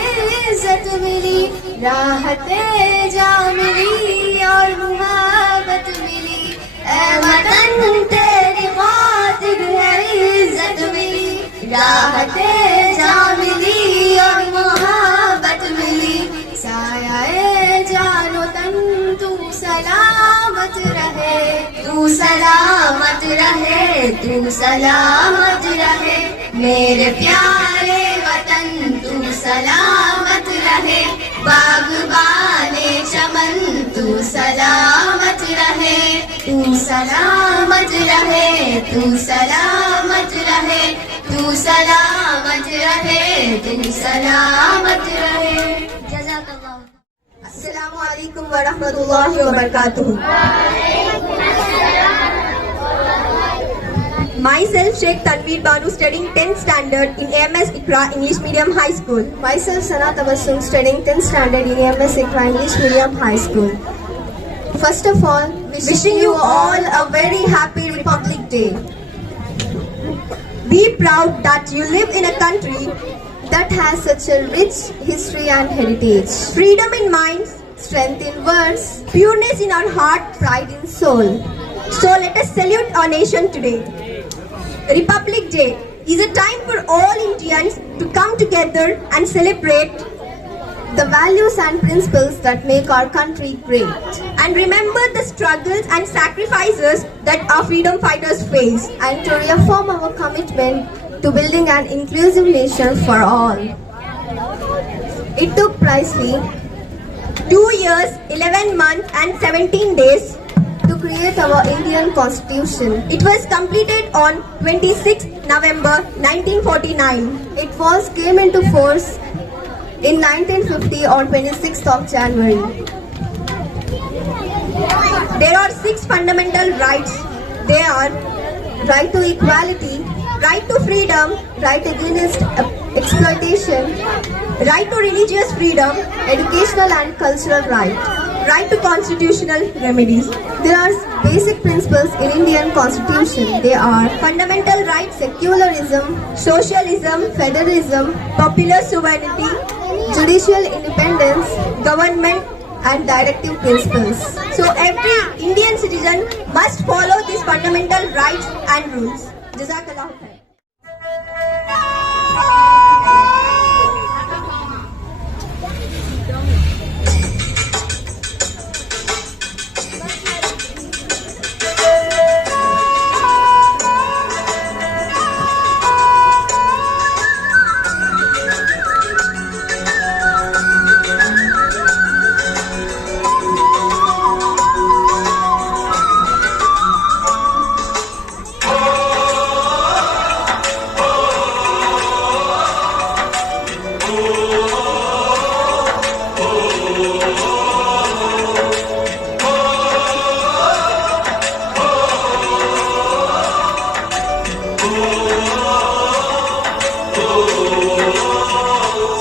इज्जत मिली, राहते जा मिली और मुहब्बत मिली। ऐ वतन तेरी खातिर है इज्जत मिली, राहते जा मिली और मुहब्बत मिली। सायाए जानो तन तू सलामत रहे, तू सलामत रहे, तू सलामत रहे। मेरे प्यारे वतन तू सलामत रहे, बागबाने चमन तू सलामत रहे, तू सलामत रहे, तू सलामत रहे, तू सलामत रहे, तू सलामत रहे। जज़ाकल्लाह। अस्सलामु अलैकुम व रहमतुल्लाहि व बरकातुहू। Myself Sheikh Tanveer Banu, studying 10th standard in AMS Iqra English Medium High School. Myself Sana Tabassum, studying 10th standard in AMS Iqra English Medium High School. First of all, wishing you all a very happy Republic Day. Be proud that you live in a country that has such a rich history and heritage. Freedom in mind, strength in words, pureness in our heart, pride in soul. So let us salute our nation today. Republic Day is a time for all Indians to come together and celebrate the values and principles that make our country great, and remember the struggles and sacrifices that our freedom fighters faced, and to reaffirm our commitment to building an inclusive nation for all. It took precisely 2 years, 11 months and 17 days to create our Indian Constitution. It was completed on 26 November 1949. It came into force in 1950 on 26th of January. There are 6 fundamental rights. They are right to equality, right to freedom, right against exploitation, right to religious freedom, educational and cultural right, right to constitutional remedies. There are basic principles in Indian Constitution. They are fundamental rights, secularism, socialism, federalism, popular sovereignty, judicial independence, government and directive principles. So every Indian citizen must follow these fundamental rights and rules. Jazakallah khair.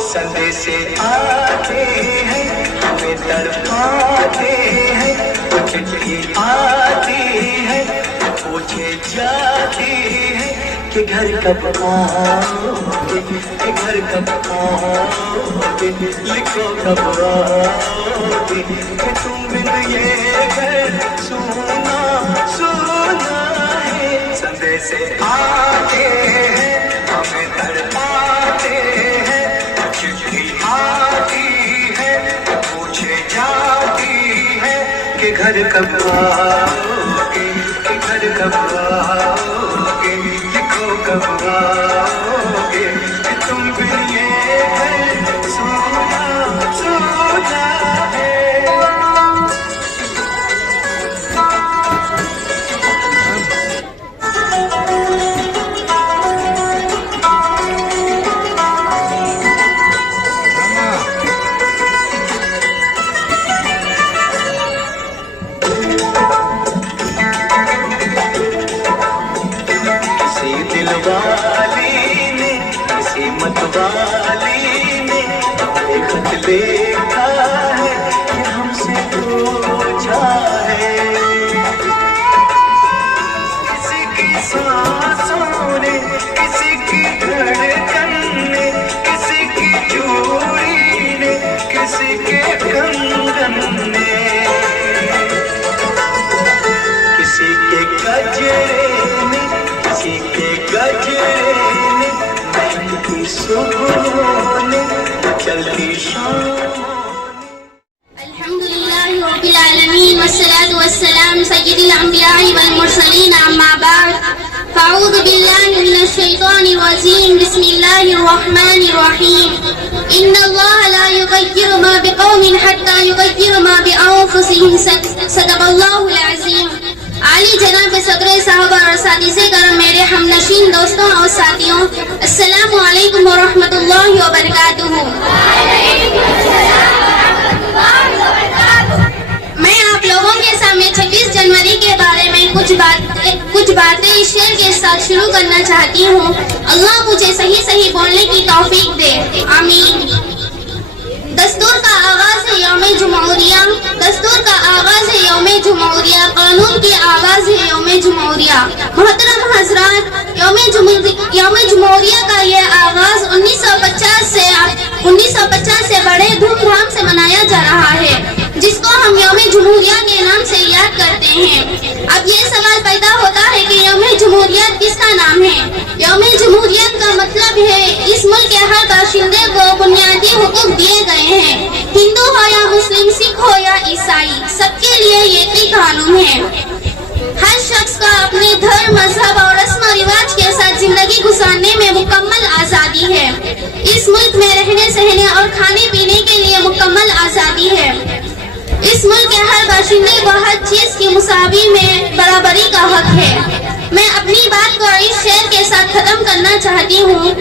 संदेशे आते हैं हमें तड़पाते हैं, कुछ चिट्ठी आती है पूछे जाती है कि घर कब आओगे, कि घर कब आओगे, लिखो कब आओगे, कि तुम बिन ये घर सुना सुना है। संदेशे आते हैं हमें तड़पाते हैं, चिट्ठी आती है पूछे जाती है कि घर कब आओगे, कि घर कब आओगे, लिखो कब आओगे, कि तुम बिन ये घर सुना सुना है। मतवाली ने एक खत लिखा है कि हमसे पूछा है, किसी की सांसों ने, किसी की धड़कन ने, किसी की चूड़ी ने, किसी के कंगन ने, किसी के गजरे ने, किसी के गजरे ने, अल्हम्दुलिल्लाहि रब्बिल आलमीन वस्सलातु वस्सलाम सय्यिदिल अंबिया'i वल मुरसलीन अम्मा बाद फ़अऊज़ु बिल्लाहि मिनश शैतानिर रजीम बिस्मिल्लाहिर रहमानिर रहीम इन्नल्लाहा ला युग़य्यिरु मा बिक़ौमिन हत्ता युग़य्यिरु मा बिअन्फ़ुसिहिम सदक़ल्लाहुल अज़ीम। आली जनाब सदर साहब और साथी करम मेरे हमनशीन दोस्तों और साथियों, अस्सलामु अलैकुम व रहमतुल्लाहि व बरकातुहू। मैं आप लोगों के सामने 26 जनवरी के बारे में कुछ बातें इस शेर के साथ शुरू करना चाहती हूँ। अल्लाह मुझे सही सही बोलने की तौफीक दे, आमीन। दस्तूर का आगाज है यौमे जुमहूरिया, दस्तूर का आगाज है यौमे जुमहूरिया, कानून की आवाज है यौमे जुमहूरिया। मोहतरम हजरात, यौमे जुमहूरिया का ये आगाज 1950 से बड़े धूमधाम से मनाया जा रहा है, जिसको हम यौमे जुमहूरिया के नाम से याद करते हैं। अब ये सवाल पैदा होता है कि यौम-ए जमहूरियत किसका नाम है? यौम-ए जमहूरियत का मतलब है इस मुल्क के हर बाशिंदे को बुनियादी हुकूक दिए गए हैं। हिंदू हो या मुस्लिम, सिख हो या ईसाई, सबके लिए एक ही कानून है। हर शख्स का अपने धर्म, मजहब और रस्म रिवाज के साथ जिंदगी गुजारने में मुकम्मल आजादी है। इस मुल्क में रहने, सहने और खाने पीने के लिए मुकम्मल आजादी है। इस मुल्क के हर बाशिंदे को हर चीज की मुसावी में बराबरी का हक है। मैं अपनी बात को इस शेर के साथ खत्म करना चाहती हूँ।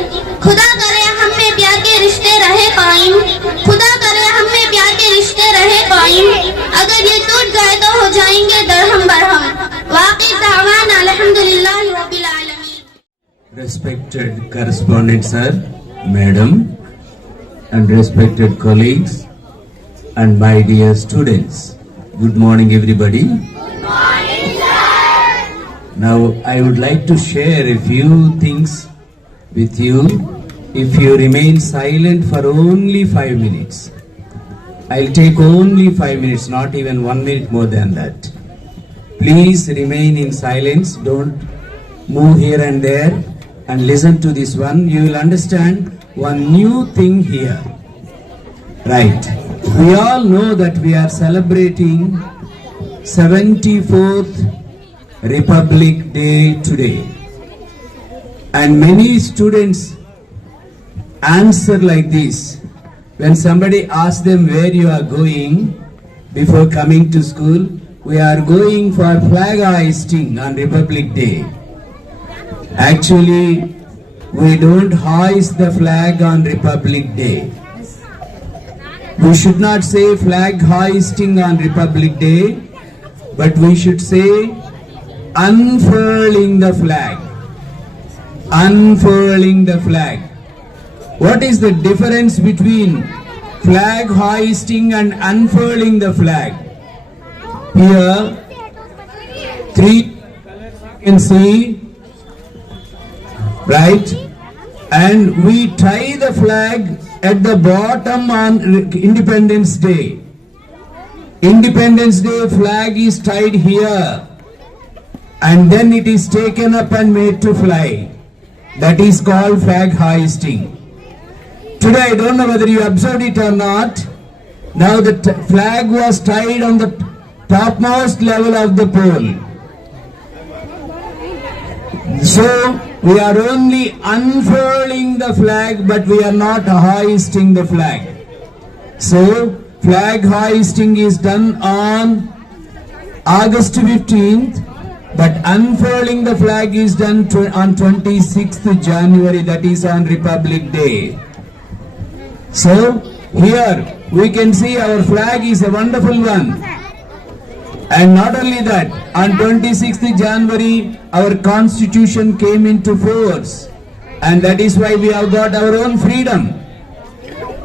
खुदा करे हम में प्यार के रिश्ते रहे कायम, खुदा करे हम में प्यार के रिश्ते रहे कायम। अगर ये टूट गए तो हो जाएंगे दरहम बरहम। वाक़ई दावान अल्हम्दुलिल्लाह रब्बिल आलमीन। Respected correspondent sir, madam, and respected colleagues, and my dear students, good morning everybody. Good morning sir. Now I would like to share a few things with you. If you remain silent for only 5 minutes, I'll take only 5 minutes, not even 1 minute more than that. Please remain in silence, don't move here and there, and listen to this one. You will understand one new thing here. Right. We all know that we are celebrating 74th Republic Day today. And many students answer like this. When somebody asks them where you are going before coming to school, we are going for flag hoisting on Republic Day. Actually, we don't hoist the flag on Republic Day. We should not say flag hoisting on Republic Day, but we should say unfurling the flag. Unfurling the flag. What is the difference between flag hoisting and unfurling the flag? Here, 3 colors you can see, right? And we tie the flag at the bottom on Independence Day. Independence Day flag is tied here, and then it is taken up and made to fly. That is called flag hoisting. Today I don't know whether you observed it or not. Now the flag was tied on the topmost level of the pole. So we are only unfurling the flag, but we are not hoisting the flag. So flag hoisting is done on August 15th, but unfurling the flag is done on 26th January, that is on Republic Day. So here we can see our flag is a wonderful one. And not only that, on 26th January, our constitution came into force. And that is why we have got our own freedom.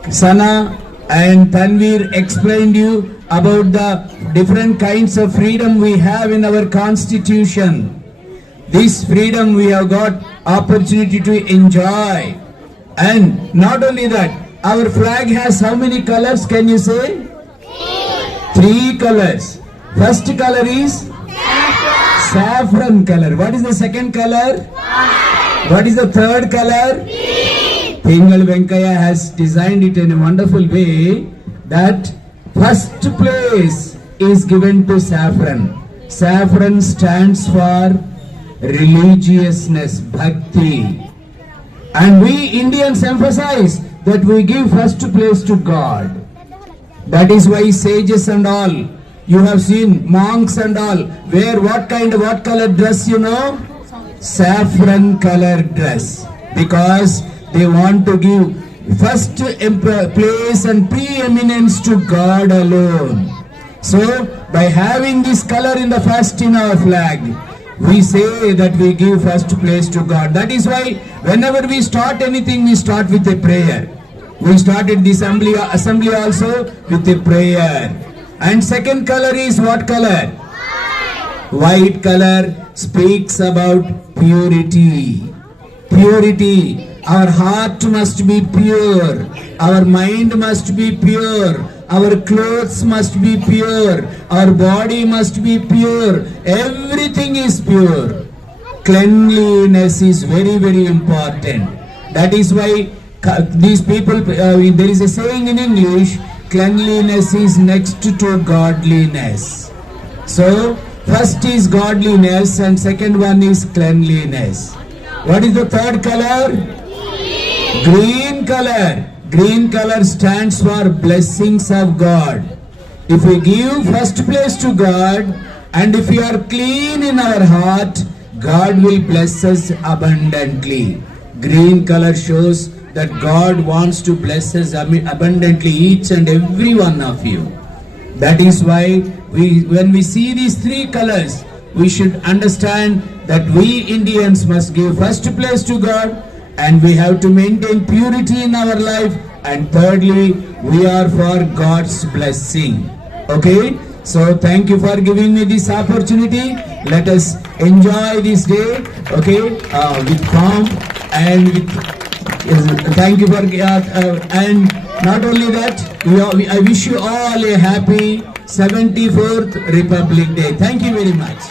Sana and Tanveer explained you about the different kinds of freedom we have in our constitution. This freedom we have got opportunity to enjoy. And not only that, our flag has how many colors, can you say? 3 colors. First color is saffron color. What is the second color? What is the third color? Pingal Venkaya has designed it in a wonderful way that first place is given to saffron. Saffron stands for religiousness, bhakti. And we Indians emphasize that we give first place to God. That is why sages and all, you have seen monks and all, wear what color dress, you know? Saffron color dress. Because they want to give first place and preeminence to God alone. So, by having this color in the first in our flag, we say that we give first place to God. That is why whenever we start anything, we start with a prayer. We started the assembly also with a prayer. And second color is what color? White color speaks about purity. Purity. Our heart must be pure. Our mind must be pure. Our clothes must be pure. Our body must be pure. Everything is pure. cleanliness is very, very important. That is why these people, there is a saying in English, cleanliness is next to godliness. So, first is godliness and second one is cleanliness. What is the third color? Green color. Green color stands for blessings of God. If we give first place to God and if we are clean in our heart, God will bless us abundantly. Green color shows that God wants to bless us abundantly, each and every one of you. That is why when we see these three colors, we should understand that we Indians must give first place to God, and we have to maintain purity in our life, and thirdly, we are for God's blessing. Okay? So thank you for giving me this opportunity. Let us enjoy this day, okay, with calm and with thank you for and not only that, I wish you all a happy 74th Republic Day. Thank you very much.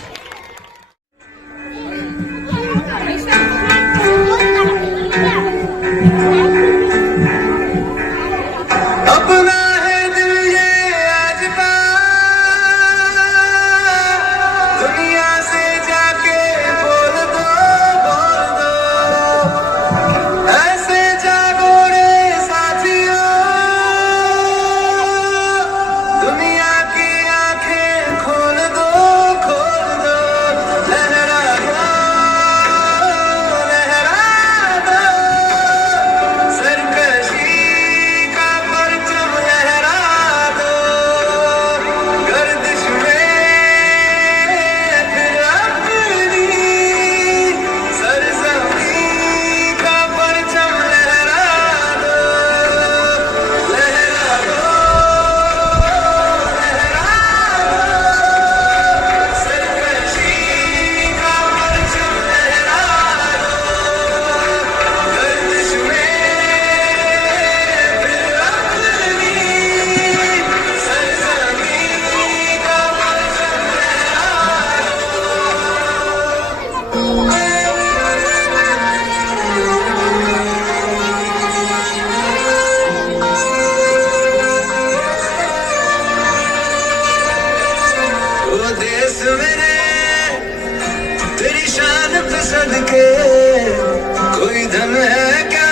कोई धन है क्या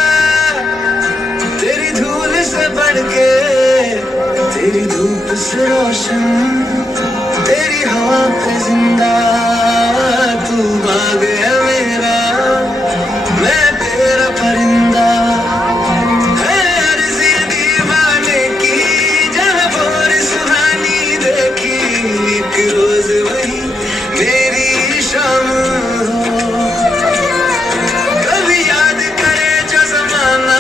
तेरी धूल से बढ़ के, तेरी धूप से रोशन, तेरी हवा पे जिंदा, तू बाग है मेरा, मैं तेरा परिंदा, है अर्ज़ी दीवाने की, जहाँ भोर सुहानी देखी, एक रोज वही मेरी शाम हो, कभी याद करे जो ज़माना,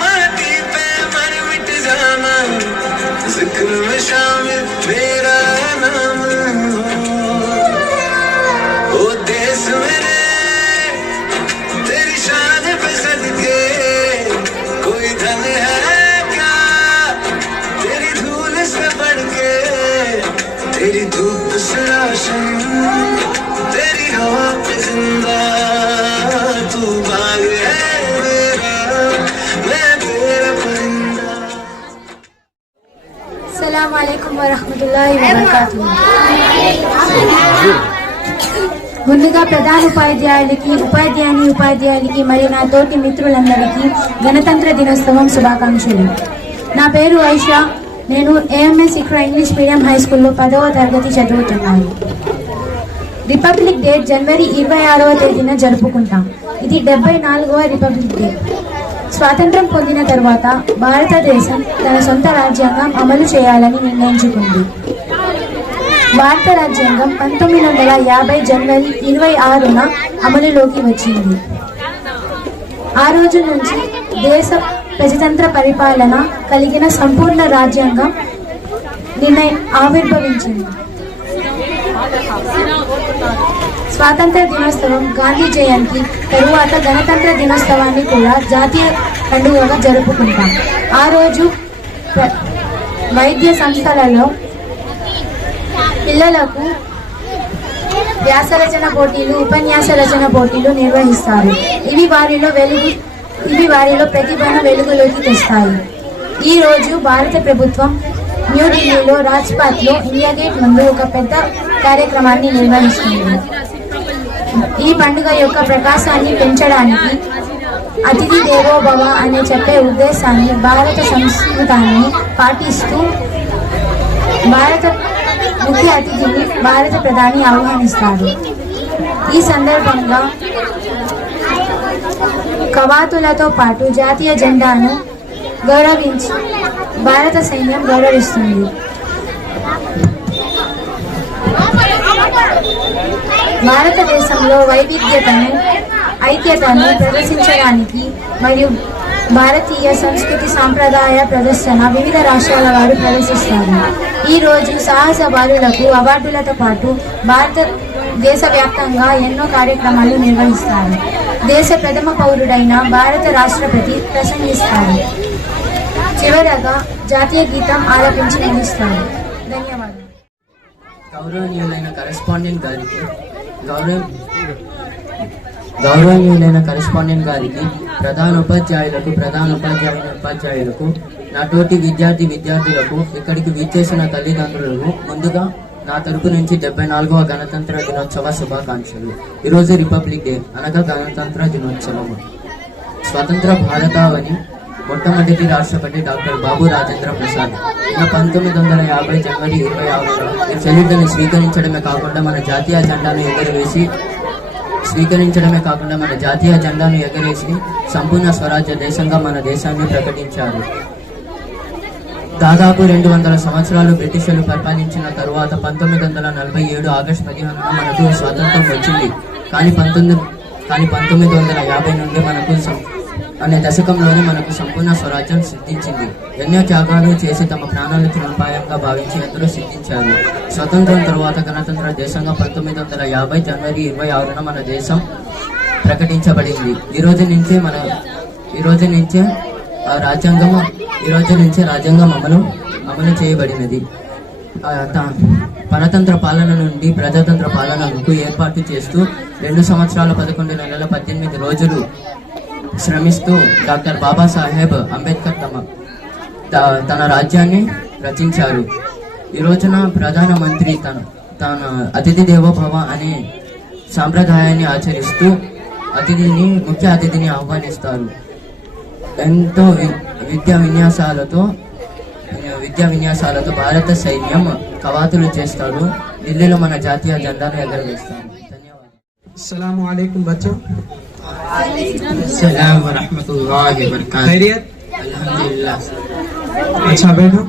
माटी पे मर मिट जाना, जिक्र में शामिल मेरा नाम हो। ओ देश मेरे तेरी शान पे सदके, कोई धन है क्या तेरी धूल से बढ़ के, तेरी धूप से रोशन, तेरी हवा पे जिंदा, तू बाग है मेरा, मैं तेरा परिंदा। अस्सलाम वालेकुम वरहमतुल्लाहि वबरकातुहू। ముందుగా ప్రధాన ఉపాధ్యాయులకి మరియు నా తోటి మిత్రులందరికీ గణతంత్ర దినోత్సవం శుభాకాంక్షలు. నా పేరు ఐషా. నేను AMS Iqra English medium high స్కూల్లో 10వ తరగతి చదువుతున్నాను. రిపబ్లిక్ డే జనవరి 26వ తేదీన జరుపుకుంటాం. ఇది 74వ రిపబ్లిక్ డే. స్వాతంత్రం పొందిన తర్వాత భారతదేశం తన సొంత రాజ్యాంగం అమలు చేయాలని నిర్ణయించుకుంది. భారత రాజ్యాంగం 1950 జనవరి 26న అమలులోకి వచ్చింది. ఆ రోజు నుంచి దేశ ప్రజాతంత్ర పరిపాలన కలిగిన సంపూర్ణ రాజ్యాంగం ఆవిర్భవించింది. స్వాతంత్ర దినోత్సవం, గాంధీ జయంతి తరువాత గణతంత్ర దినోత్సవాన్ని కూడా జాతీయ పండుగగా జరుపుకుంటాం. ఆ రోజు వైద్య సంస్థలలో పిల్లలకు వ్యాసరచన పోటీలు, ఉపన్యాస రచన పోటీలు నిర్వహిస్తారు. ఇవి వారిలో ప్రతిభను వెలుగులోకి తెస్తాయి. ఈ రోజు భారత ప్రభుత్వం న్యూఢిల్లీలో రాజ్పాథ్లో ఇండియా గేట్ ముందు ఒక పెద్ద కార్యక్రమాన్ని నిర్వహిస్తుంది. ఈ పండుగ యొక్క ప్రకాశాన్ని పెంచడానికి అతిథి దేవో భవ అని చెప్పే ఉద్దేశాన్ని, భారత సంస్కృతాన్ని పాటిస్తూ భారత ముఖ్య అతిథిని భారత ప్రధాని ఆహ్వానిస్తారు. ఈ సందర్భంగా కవాతులతో పాటు జాతీయ జెండాను గౌరవించి భారత సైన్యం గౌరవిస్తుంది. భారతదేశంలో వైవిధ్యతను, ఐక్యతను ప్రదర్శించడానికి మరియు భారతీయ సంస్కృతి సాంప్రదాయ ప్రదర్శన వివిధ రాష్ట్రాల వారు ప్రదర్శిస్తారు. ఈ రోజు సాహస బాలులకు అవార్డులతో పాటు దేశవ్యాప్తంగా ఎన్నో కార్యక్రమాలు నిర్వహిస్తారు. దేశ ప్రథమ పౌరుడైన భారత రాష్ట్రపతి ప్రసంగిస్తారు. చివరగా జాతీయ గీతం ఆలపించి ముగిస్తారు. ధన్యవాదాలు. గౌరవనీయులైన కరెస్పాండెంట్ గారికి, ప్రధాన ఉపాధ్యాయులకు, నా తోటి విద్యార్థులకు, ఇక్కడికి విచ్చేసిన తల్లిదండ్రులకు ముందుగా నా తరపు నుంచి 74వ గణతంత్ర దినోత్సవ శుభాకాంక్షలు. ఈరోజు రిపబ్లిక్ డే అనగా గణతంత్ర దినోత్సవం. స్వతంత్ర భారతావని మొట్టమొదటి రాష్ట్రపతి డాక్టర్ బాబు రాజేంద్ర ప్రసాద్ 1950 జనవరి 26న ఈ చరిత్రను స్వీకరించడమే కాకుండా మన జాతీయ జెండాను ఎగరేసి సంపూర్ణ స్వరాజ్య దేశంగా మన దేశాన్ని ప్రకటించారు. దాదాపు 200 సంవత్సరాలు బ్రిటిషర్లు పరిపాలించిన తరువాత 1947 ఆగస్టు 15న మనకు స్వాతంత్రం వచ్చింది. కానీ 1950 నుండి అనే దశకంలోనే మనకు సంపూర్ణ స్వరాజ్యం సిద్ధించింది. ఎన్నో త్యాగాలు చేసి తమ ప్రాణాలను తృణప్రాయంగా భావించి ఎందరో సిద్ధించారు. స్వతంత్రం తరువాత గణతంత్ర దేశంగా 1950 జనవరి 26న మన దేశం ప్రకటించబడింది. ఈ రోజు నుంచే రాజ్యాంగం అమలు చేయబడినది. పరతంత్ర పాలన నుండి ప్రజాతంత్ర పాలనకు ఏర్పాటు చేస్తూ 2 సంవత్సరాల 11 నెలల 18 రోజులు శ్రమిస్తూ డాక్టర్ బాబాసాహెబ్ అంబేద్కర్ తన రాజ్యాన్ని రచించారు. ఈ రోజున ప్రధానమంత్రి తన అతిథి దేవో భవ అనే సాంప్రదాయాన్ని ఆచరిస్తూ ముఖ్య అతిథిని ఆహ్వానిస్తారు. ఎంతో విద్యా విన్యాసాలతో భారత సైన్యం కవాతులు చేస్తారు. ఢిల్లీలో మన జాతీయ జెండాను ఎగరవేస్తారు. ధన్యవాదాలు. अस्सलामु अलैकुम बच्चों। अस्सलाम व रहमतुल्लाहि व बरकातहू। खैरियत? अल्हम्दुलिल्लाह। अच्छा बैठो।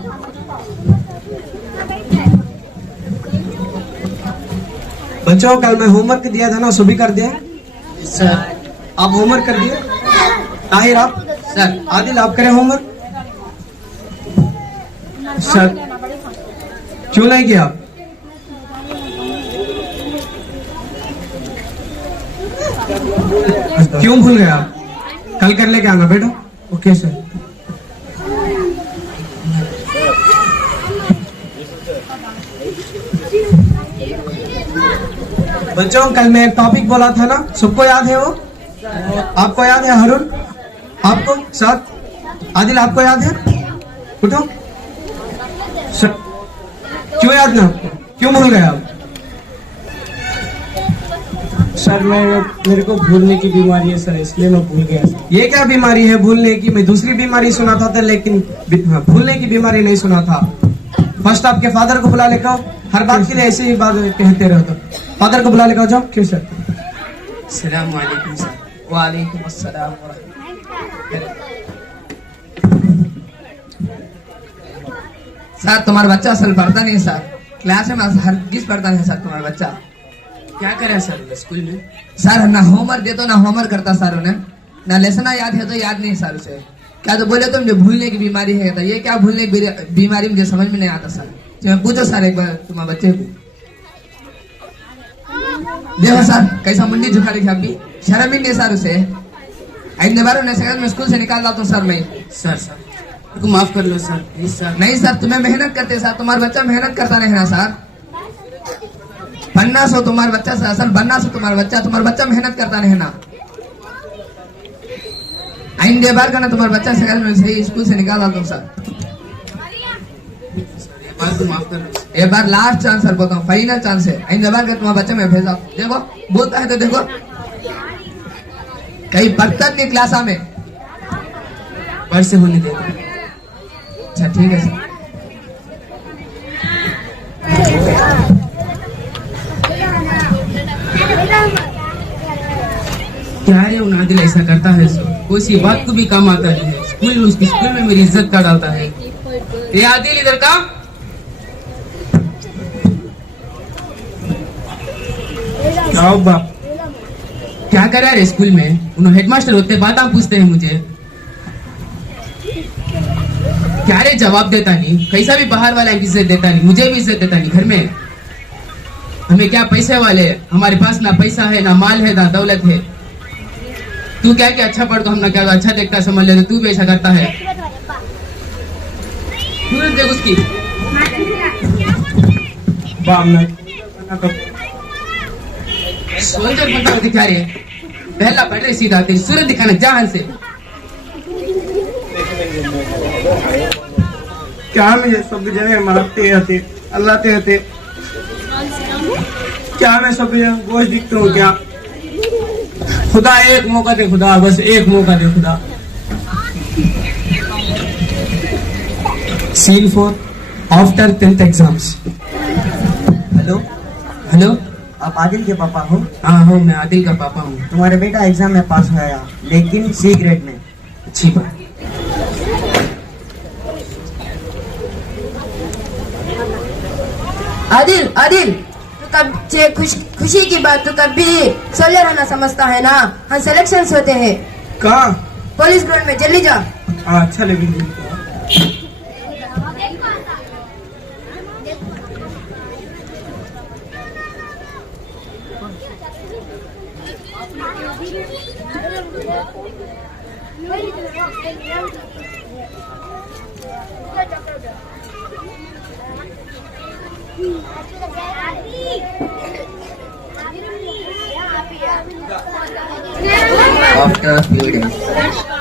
बच्चों कल मैं होमवर्क दिया था ना, सुबह कर दिया सर? आप होमवर्क कर दिए? ताहिर आप? सर। आदिल आप करें होमवर्क? सर क्यों नहीं किया आप? क्यों भूल गए आप? कल कर लेके आना बेटा। Okay sir. बच्चों कल मैं एक टॉपिक बोला था ना, सबको याद है वो? आपको याद है हरुण? आपको? सर आदिल आपको याद है? उठो सर। क्यों याद ना आपको? क्यों भूल गए आप? सर मेरे को भूलने की बीमारी है सर, इसलिए मैं भूल गया सर। ये क्या बीमारी है भूलने की? मैं दूसरी बीमारी सुना था लेकिन भूलने की बीमारी नहीं सुना था। फर्स्ट आपके फादर को बुला लेकर आओ। हर बात के लिए ऐसे ही बात कहते रहो तो फादर को बुला लेकर जाओ। क्यों सर? अस्सलाम वालेकुम सर। वालेकुम अस्सलाम। सर तुम्हारा बच्चा असल पढ़ता नहीं सर, क्लास में हर किस पढ़ता नहीं सर तुम्हारा बच्चा। क्या करे सर स्कूल में? सर ना होमवर्क दे तो ना होमवर्क करता सर उन्हें, ना लेसन याद है तो याद नहीं सर उसे। क्या तो बोले तो मुझे भूलने की बीमारी है, तो ये क्या भूलने की बीमारी मुझे समझ में नहीं आता सर। मैं पूछो सर एक बार तुम्हारे बच्चे को। देखो सर कैसा मुंडी झुका रही अभी, शर्म ही नहीं सर उसे। आइंदे बार उन्हें मैं स्कूल से निकाल लाता हूँ सर। मैं सर को माफ कर लो सर प्लीज सर। नहीं सर तुम्हें मेहनत करते सर, तुम्हारा बच्चा मेहनत करता नहीं है सर। पन्ना सो तुम्हारा बच्चा से असल बनना सो तुम्हारा बच्चा मेहनत करता नहीं ना। आइंदे बार का ना तुम्हारा बच्चा सही स्कूल से निकाला तुम सर। माफ कर, एक बार लास्ट चांस सर बोलता हूँ, फाइनल चांस है। आइंदे बार का तुम्हारा बच्चा मैं भेजा, देखो बोलता है तो देखो कहीं बर्तन नहीं क्लास में पर से होने देगा। अच्छा ठीक है सर। क्या है वो नादिल ऐसा करता है, कोई सी बात को भी काम आता नहीं है। स्कूल में मेरी इज्जत का डालता है। ये आदिल इधर का बाप क्या कर रहा है स्कूल में? उन्होंने हेडमास्टर होते बात पूछते हैं मुझे, क्या रे जवाब देता नहीं। कैसा भी बाहर वाला इज्जत देता नहीं, मुझे भी इज्जत देता नहीं। घर में हमें क्या पैसे वाले, हमारे पास ना पैसा है ना माल है ना दौलत है। तू क्या क्या अच्छा पढ़ तो हम ना क्या अच्छा देखता समझ ले, तू भी ऐसा करता है। देख उसकी सोल्जर बता दिखा रहे, पहला पढ़ रहे सीधा तेरी सूरत दिखाना जहां से। क्या मुझे सब जगह मारते रहते, अल्लाह ते रहते, क्या मैं सब जगह बोझ दिखता हूँ क्या? खुदा एक मौका दे, खुदा बस एक मौका दे खुदा। Scene 4 after 10th exams. Hello hello, आप आदिल के पापा हो? हाँ हूँ, मैं आदिल का पापा हूँ। तुम्हारे बेटा एग्जाम में पास हुआ लेकिन C ग्रेड में। अच्छी बात। आदिल आदिल, तो कब से खुशी की बात तो कभी सोल्जर होना समझता है ना। हाँ सिलेक्शन होते हैं। कहाँ? पुलिस ग्राउंड में, जल्दी जा। अच्छा लेकिन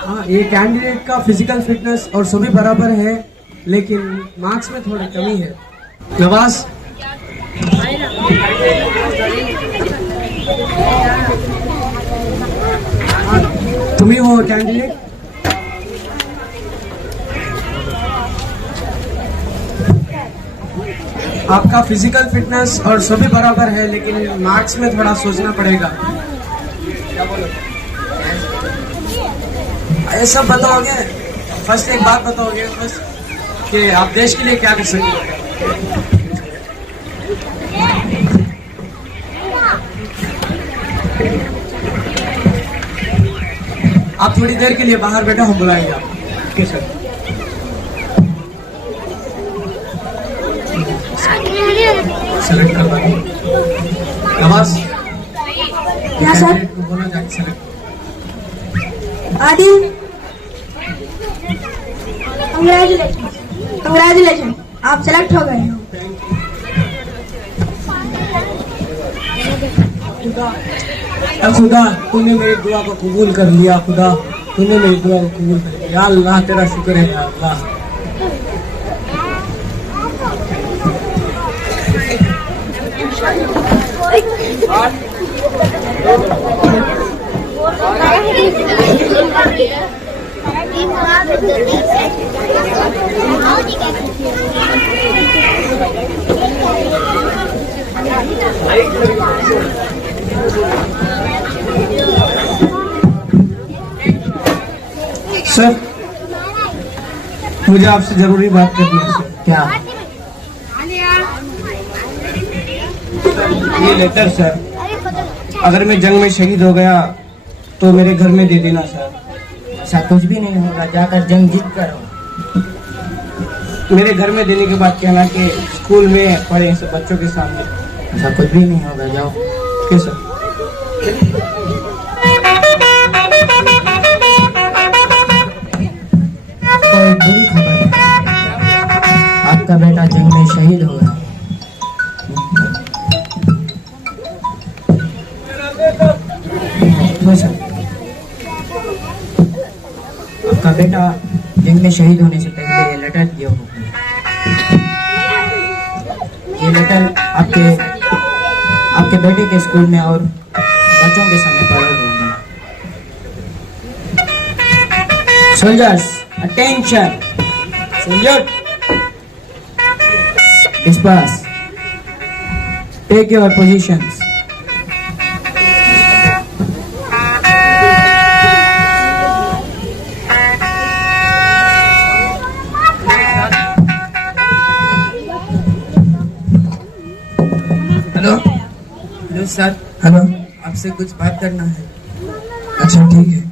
हाँ, ये कैंडिडेट का फिजिकल फिटनेस और सभी बराबर है, लेकिन मार्क्स में थोड़ी कमी है। नवाज तुम ही हो कैंडिडेट? आपका फिजिकल फिटनेस और सभी बराबर है, लेकिन मार्क्स में थोड़ा सोचना पड़ेगा। क्या बोलो? ये सब बताओगे? फर्स्ट एक बात बताओगे फर्स्ट कि आप देश के लिए क्या कर सकते हो? आप थोड़ी देर के लिए बाहर बैठो, हम बुलाएंगे आप। Okay sir. सेलेक्ट करवा दो। नवाज क्या सर? बोला जाए सेलेक्ट। आदिल, कंग्रेचुलेशन, आप सेलेक्ट हो गए हो। खुदा तूने मेरी दुआ को कबूल कर लिया। खुदा तूने मेरी दुआ को कबूल कर लिया। या अल्लाह तेरा शुक्र है या अल्लाह। सर मुझे आपसे जरूरी बात करनी है सर। क्या? ये लेटर सर, अगर मैं जंग में शहीद हो गया तो मेरे घर में दे देना सर। ऐसा कुछ भी नहीं होगा, जाकर जंग जीत कर आओ। मेरे घर में देने के बाद कहना कि स्कूल में पढ़े सब बच्चों के सामने। ऐसा कुछ भी नहीं होगा, जाओ। Okay sir. कोई बुरी खबर है, आपका बेटा जंग में शहीद हो गया। You sir. आपका बेटा जंग में शहीद होने से पहले ये लेटर दिया होगा। ये लेटर आपके बेटे के स्कूल में और बच्चों के सामने पढ़ा होगा। Soldiers attention, salute, disperse, take your positions. Hello hello sir. Hello, आपसे कुछ बात करना है। अच्छा ठीक है।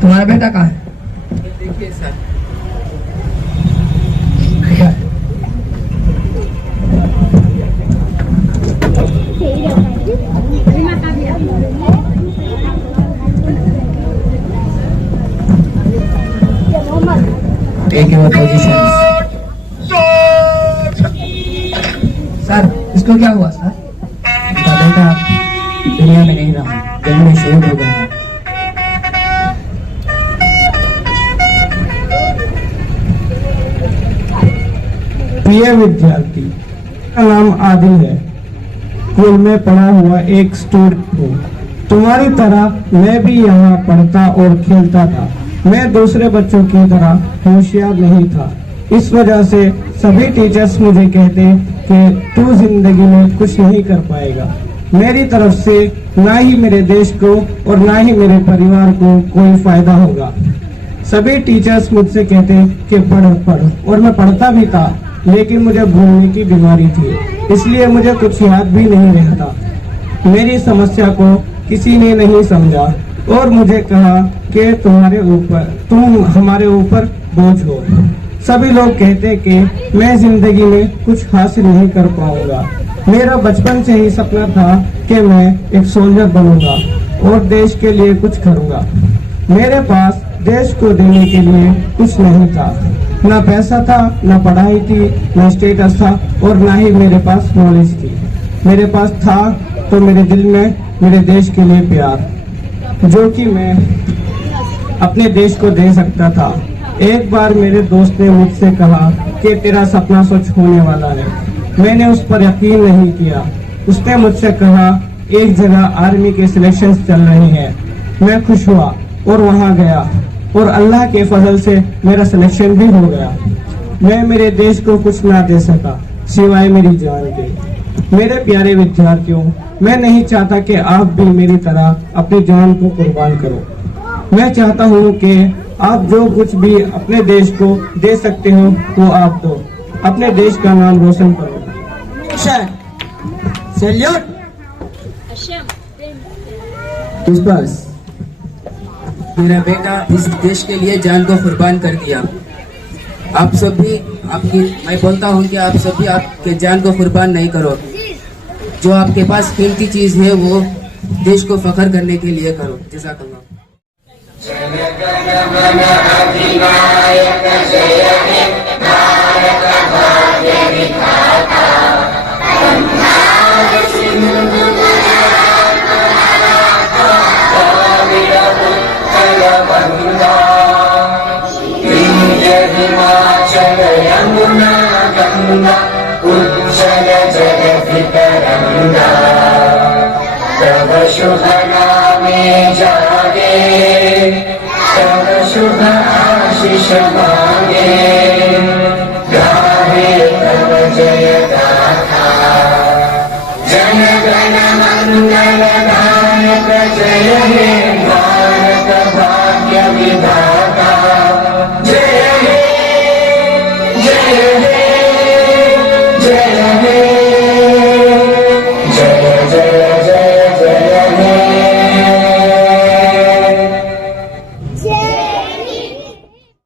तुम्हारा बेटा कहाँ है? देखिए sir, take your positions. Sir इसको क्या हुआ सर? उनका बेटा दुनिया में नहीं रहा, जंग में शहीद हो गया है। प्रिय विद्यार्थी, मेरा नाम आदिल है। स्कूल में पढ़ा हुआ एक स्टूडेंट हूँ। तुम्हारी तरह मैं भी यहाँ पढ़ता और खेलता था। मैं दूसरे बच्चों की तरह होशियार नहीं था। इस वजह से सभी टीचर्स मुझे कहते कि तू जिंदगी में कुछ नहीं कर पाएगा। मेरी तरफ से ना ही मेरे देश को और ना ही मेरे परिवार को कोई फायदा होगा। सभी टीचर्स मुझसे कहते कि पढ़ पढ़, और मैं पढ़ता भी था, लेकिन मुझे भूलने की बीमारी थी, इसलिए मुझे कुछ याद भी नहीं रहता। मेरी समस्या को किसी ने नहीं समझा और मुझे कहा कि तुम हमारे ऊपर बोझ हो। सभी लोग कहते कि मैं जिंदगी में कुछ हासिल नहीं कर पाऊंगा। मेरा बचपन से ही सपना था कि मैं एक सोल्जर बनूंगा और देश के लिए कुछ करूंगा। मेरे पास देश को देने के लिए कुछ नहीं था, ना पैसा था, ना पढ़ाई थी, ना स्टेटस था और ना ही मेरे पास नॉलेज थी। मेरे पास था तो मेरे दिल में मेरे देश के लिए प्यार, जो कि मैं अपने देश को दे सकता था। एक बार मेरे दोस्त ने मुझसे कहा कि तेरा सपना सच होने वाला है। मैंने उस पर यकीन नहीं किया। उसने मुझसे कहा एक जगह आर्मी के सिलेक्शंस चल रहे हैं। मैं खुश हुआ और वहां गया और अल्लाह के फजल से मेरा सिलेक्शन भी हो गया। मैं मेरे देश को कुछ ना दे सका सिवाय मेरी जान के। मेरे प्यारे विद्यार्थियों, मैं नहीं चाहता कि आप भी मेरी तरह अपनी जान को कुर्बान करो। मैं चाहता हूँ कि आप जो कुछ भी अपने देश को दे सकते हो वो आप दो। अपने देश का नाम रोशन करो। Salute, disperse. मेरा बेटा इस देश के लिए जान को कुर्बान कर दिया। आप सभी मैं बोलता हूँ कि आप सभी आपके जान को कुर्बान नहीं करो। जो आपके पास कीमती चीज है वो देश को फख्र करने के लिए करो। जज़ाकल्लाह। यमुना गंगा उज्जल जगति तरंगा तव शुभ नामे जागे तव शुभ आशीष मांगे गाहे तव जय गाथा जन गण मंगल नायक जय हे भारत भाग्य विधाता।